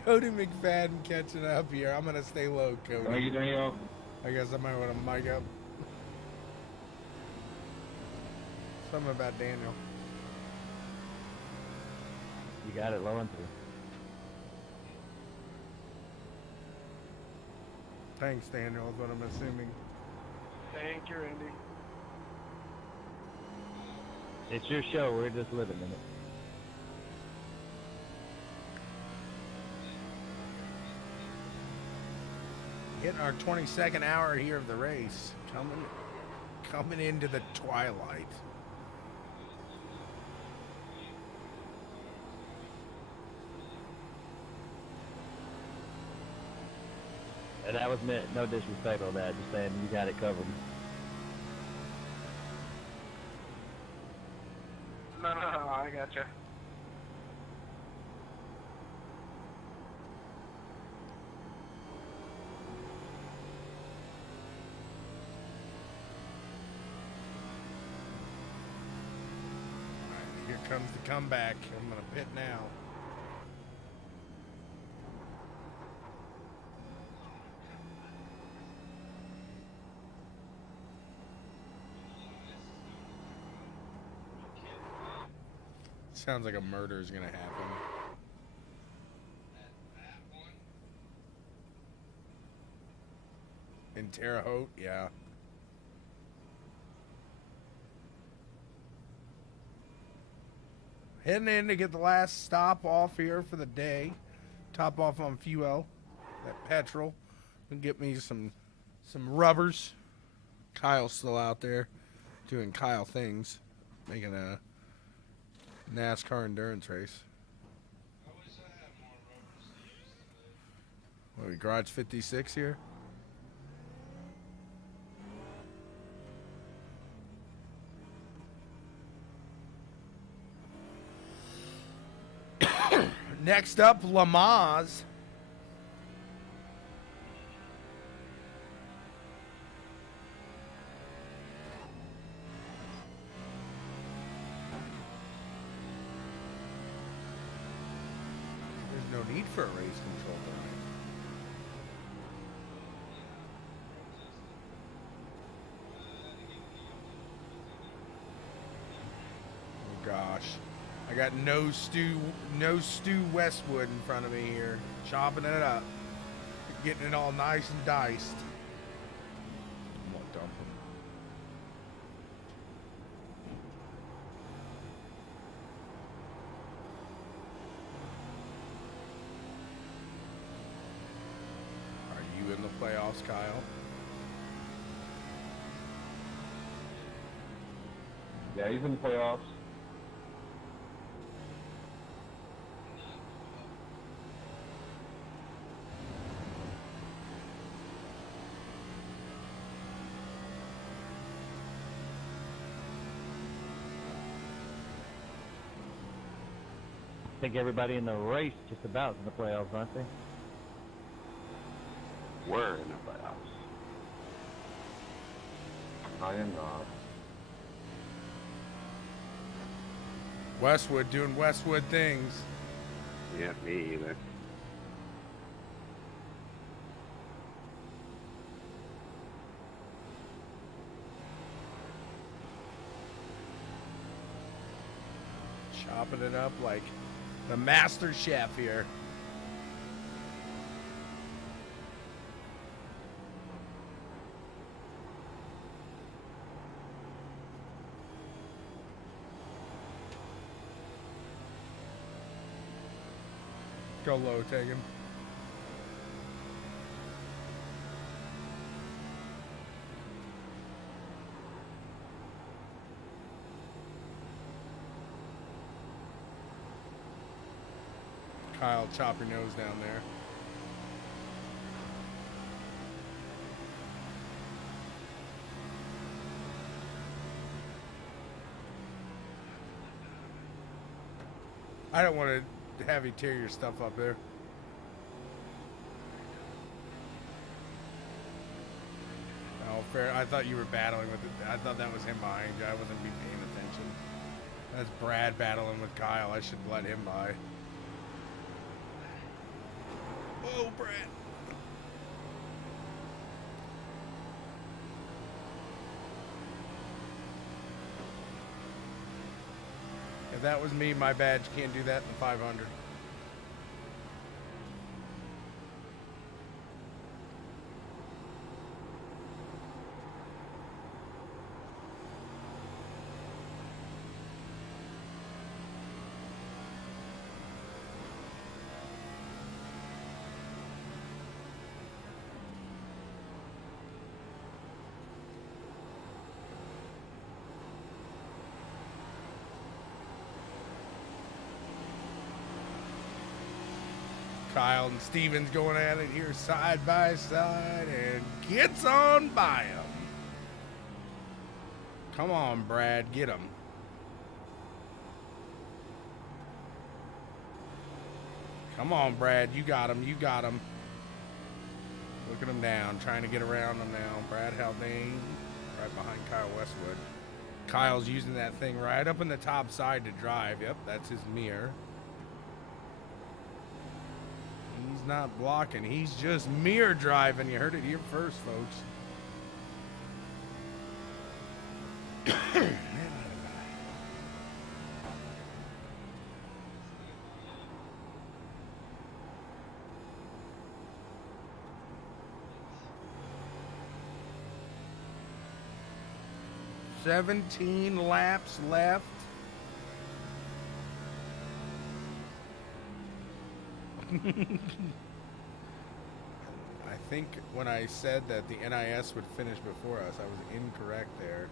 Cody McFadden catching up here. I'm gonna stay low, Cody. How you doing, y'all? I guess I might want to mic up. Something about Daniel. You got it low and through. Thanks, Daniel, is what I'm assuming. Thank you, Randy. It's your show. We're just living in it. Hitting our 22nd hour here of the race. Coming into the twilight. And that was meant, no disrespect on that, just saying you got it covered. No, I gotcha. Here comes the comeback. I'm gonna pit now. Sounds like a murder is gonna happen. In Terre Haute, yeah. Heading in to get the last stop off here for the day. Top off on fuel, that petrol, and get me some rubbers. Kyle's still out there doing Kyle things, making a NASCAR endurance race. I wish I had more rubbers to use today. What, we garage 56 here? Next up, Lamaze. There's no need for a race control tonight. Oh gosh. I got no Stu Westwood in front of me here, chopping it up, getting it all nice and diced. I'm gonna dump him. Are you in the playoffs, Kyle? Yeah, he's in the playoffs. I think everybody in the race just about in the playoffs, aren't they? We're in the playoffs. I am not. Westwood doing Westwood things. Yeah, me either. Chopping it up like the master chef here. Go low, take him. Kyle, chop your nose down there. I don't want to have you tear your stuff up there. Oh, fair. I thought you were battling with it. I thought that was him behind you. I wasn't paying attention. That's Brad battling with Kyle. I should let him by. Whoa, Brad. If that was me, my badge can't do that in the 500. Kyle and Steven's going at it here side by side and gets on by him. Come on, Brad, get him. Come on, Brad, you got him, you got him. Looking him down, trying to get around him now. Brad Haldane right behind Kyle Westwood. Kyle's using that thing right up in the top side to drive. Yep, that's his mirror. He's not blocking. He's just mirror driving. You heard it here first, folks. "17 laps left." I think when I said that the NIS would finish before us, I was incorrect there.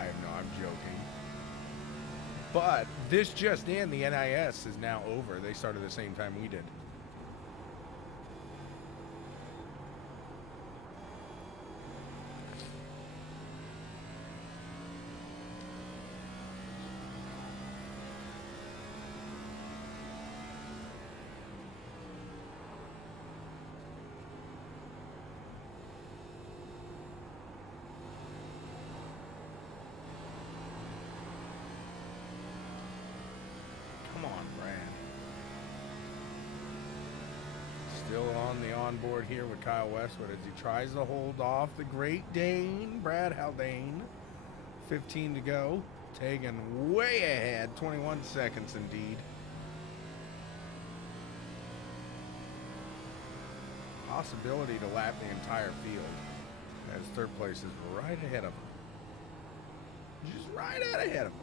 I'm joking. But this just in, the NIS is now over. They started the same time we did. Still on the onboard here with Kyle Westwood as he tries to hold off the Great Dane, Brad Haldane. 15 to go. Taken way ahead. 21 seconds indeed. Possibility to lap the entire field as third place is right ahead of him. Just right out ahead of him.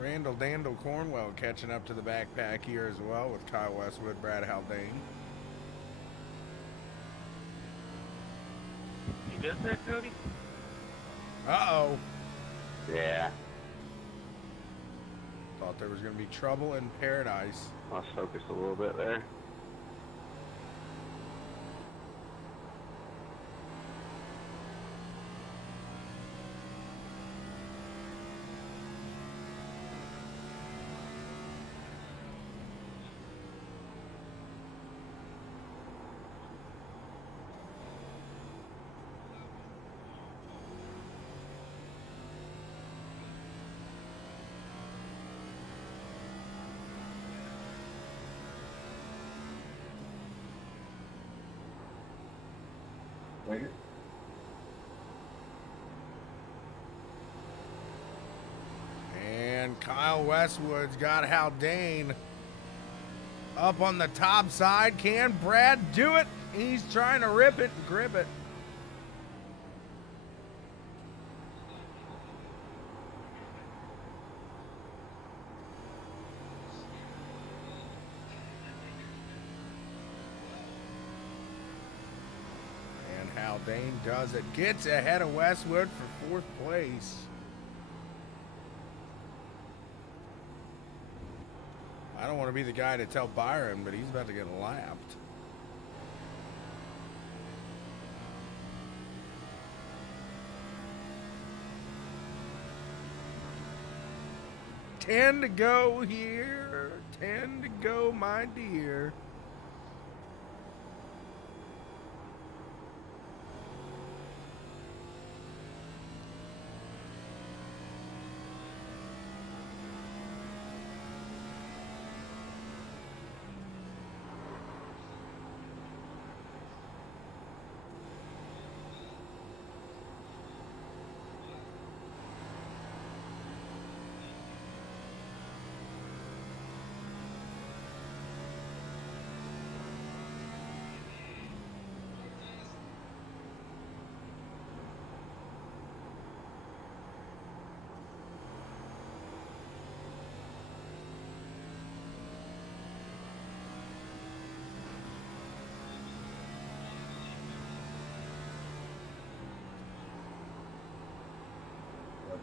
Randall Dandle Cornwell catching up to the backpack here as well with Kyle Westwood, Brad Haldane. You good there, Cody? Uh-oh. Yeah. Thought there was going to be trouble in paradise. Lost focus a little bit there. Thank you. And Kyle Westwood's got Haldane up on the top side. Can Brad do it? He's trying to rip it and grip it. And Haldane does it. Gets ahead of Westwood for fourth place. I don't want to be the guy to tell Byron, but he's about to get lapped. Ten to go here. 10 to go, my dear.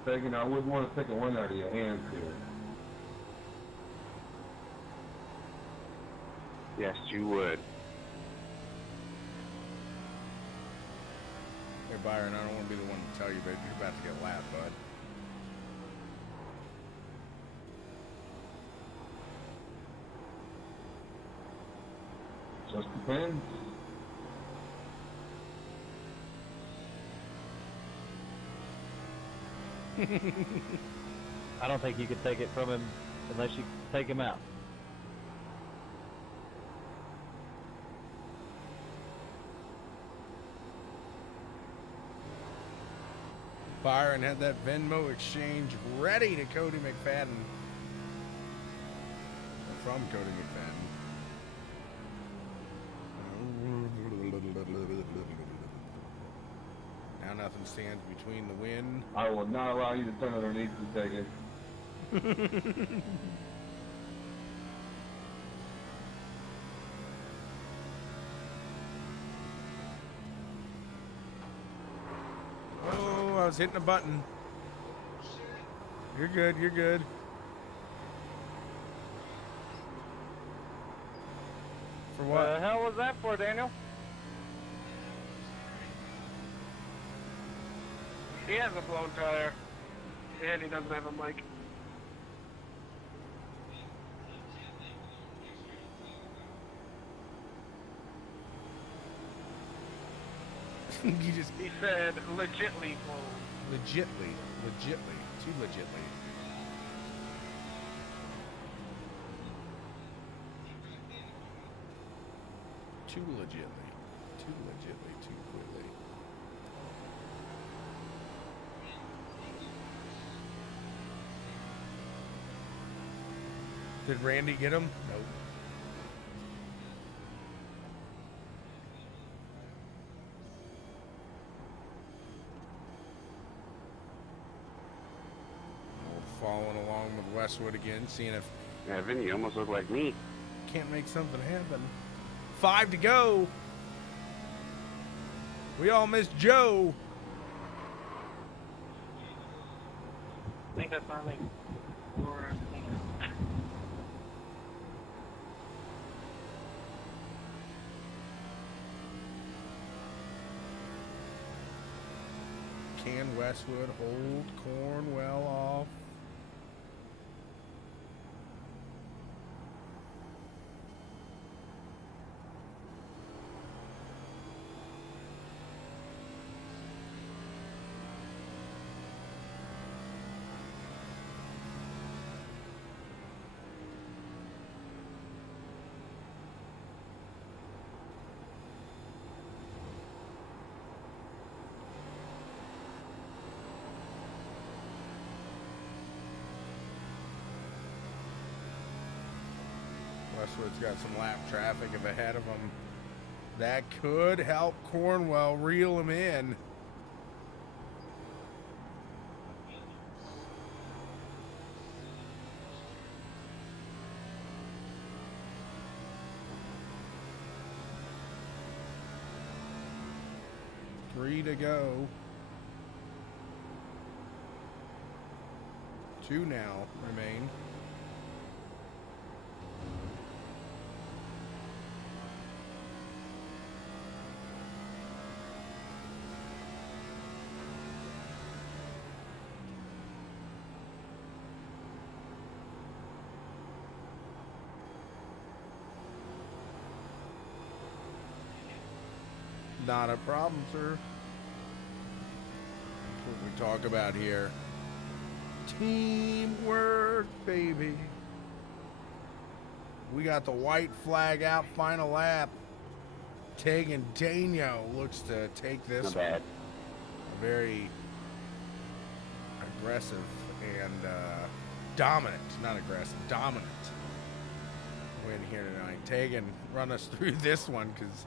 I wouldn't want to take a win out of your hands here. Yes, you would. Hey, Byron, I don't want to be the one to tell you, but you're about to get lapped, bud. Just depends. I don't think you could take it from him unless you take him out. Byron had that Venmo exchange ready to Cody McFadden. From Cody McFadden. Down nothing stands between the win. I will not allow you to turn underneath the ticket. Oh, I was hitting a button. You're good, you're good. For What what? the hell was that for, Daniel? He has a blown tire, and he doesn't have a mic. You just He said legitly blown. legitly, too legitly. Too legitly, too quickly. Did Randy get him? Nope. We're following along with Westwood again, seeing if Yeah, Vinny, you almost look like me. can't make something happen. 5 to go. We all missed Joe. I think that's finally. Can Westwood hold Cornwell off? Westwood's got some lap traffic ahead of him. That could help Cornwell reel him in. Three to go. 2 now remain. Not a problem, sir. That's what we talk about here. Teamwork, baby. We got the white flag out, final lap. Tegan Daniel looks to take this Not one. bad. A very aggressive and dominant, not aggressive, dominant win here tonight. Tegan, run us through this one because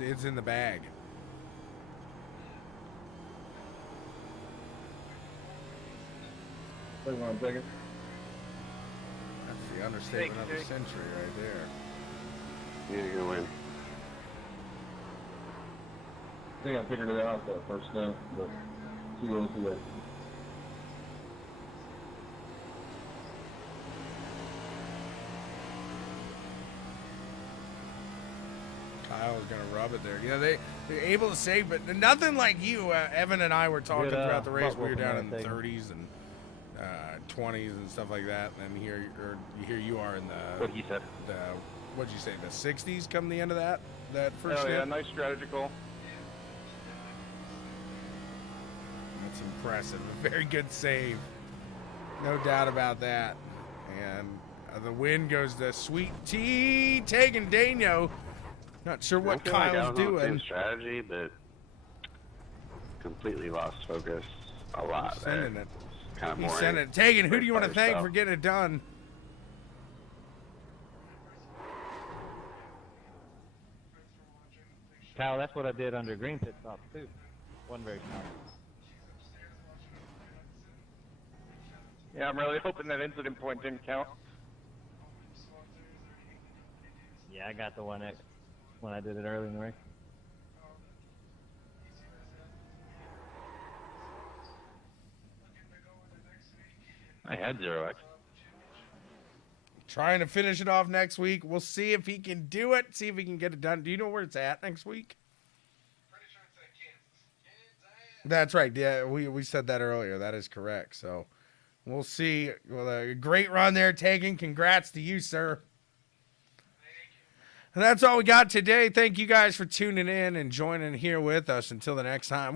it's in the bag. Wait 1 second. That's the understatement of the century right there. Yeah, you're gonna win. I think I figured it out though, first step, but too little too late. Kyle's gonna rub it there. Yeah, they're able to save, but nothing like you. Evan and I were talking Good, throughout the race. butt We were down in whooping the there, 30s and 20s and stuff like that. And here you are in What he said. the what'd you say, the 60s? Come the end of that first Oh yeah, hit? nice strategical. That's impressive. A very good save, no doubt about that. And the win goes to Sweet Tea Tegan Dano. Not sure what I feel like I Kyle's was on the same doing. strategy, but completely lost focus a lot He's there. sending it. Kind of He's boring. sending it. Tegan, who do you want to First thank style. for getting it done? Kyle, that's what I did under green pit stop too. Wasn't very kind. Yeah, I'm really hoping that incident point didn't count. Yeah, I got the one when I did it early in the race. I had 0x. Trying to finish it off next week. We'll see if he can do it. See if he can get it done. Do you know where it's at next week? Pretty sure it's at Kansas. That's right. Yeah, we said that earlier. That is correct. So we'll see. Well, a great run there, Tegan. Congrats to you, sir. And that's all we got today. Thank you guys for tuning in and joining here with us. Until the next time.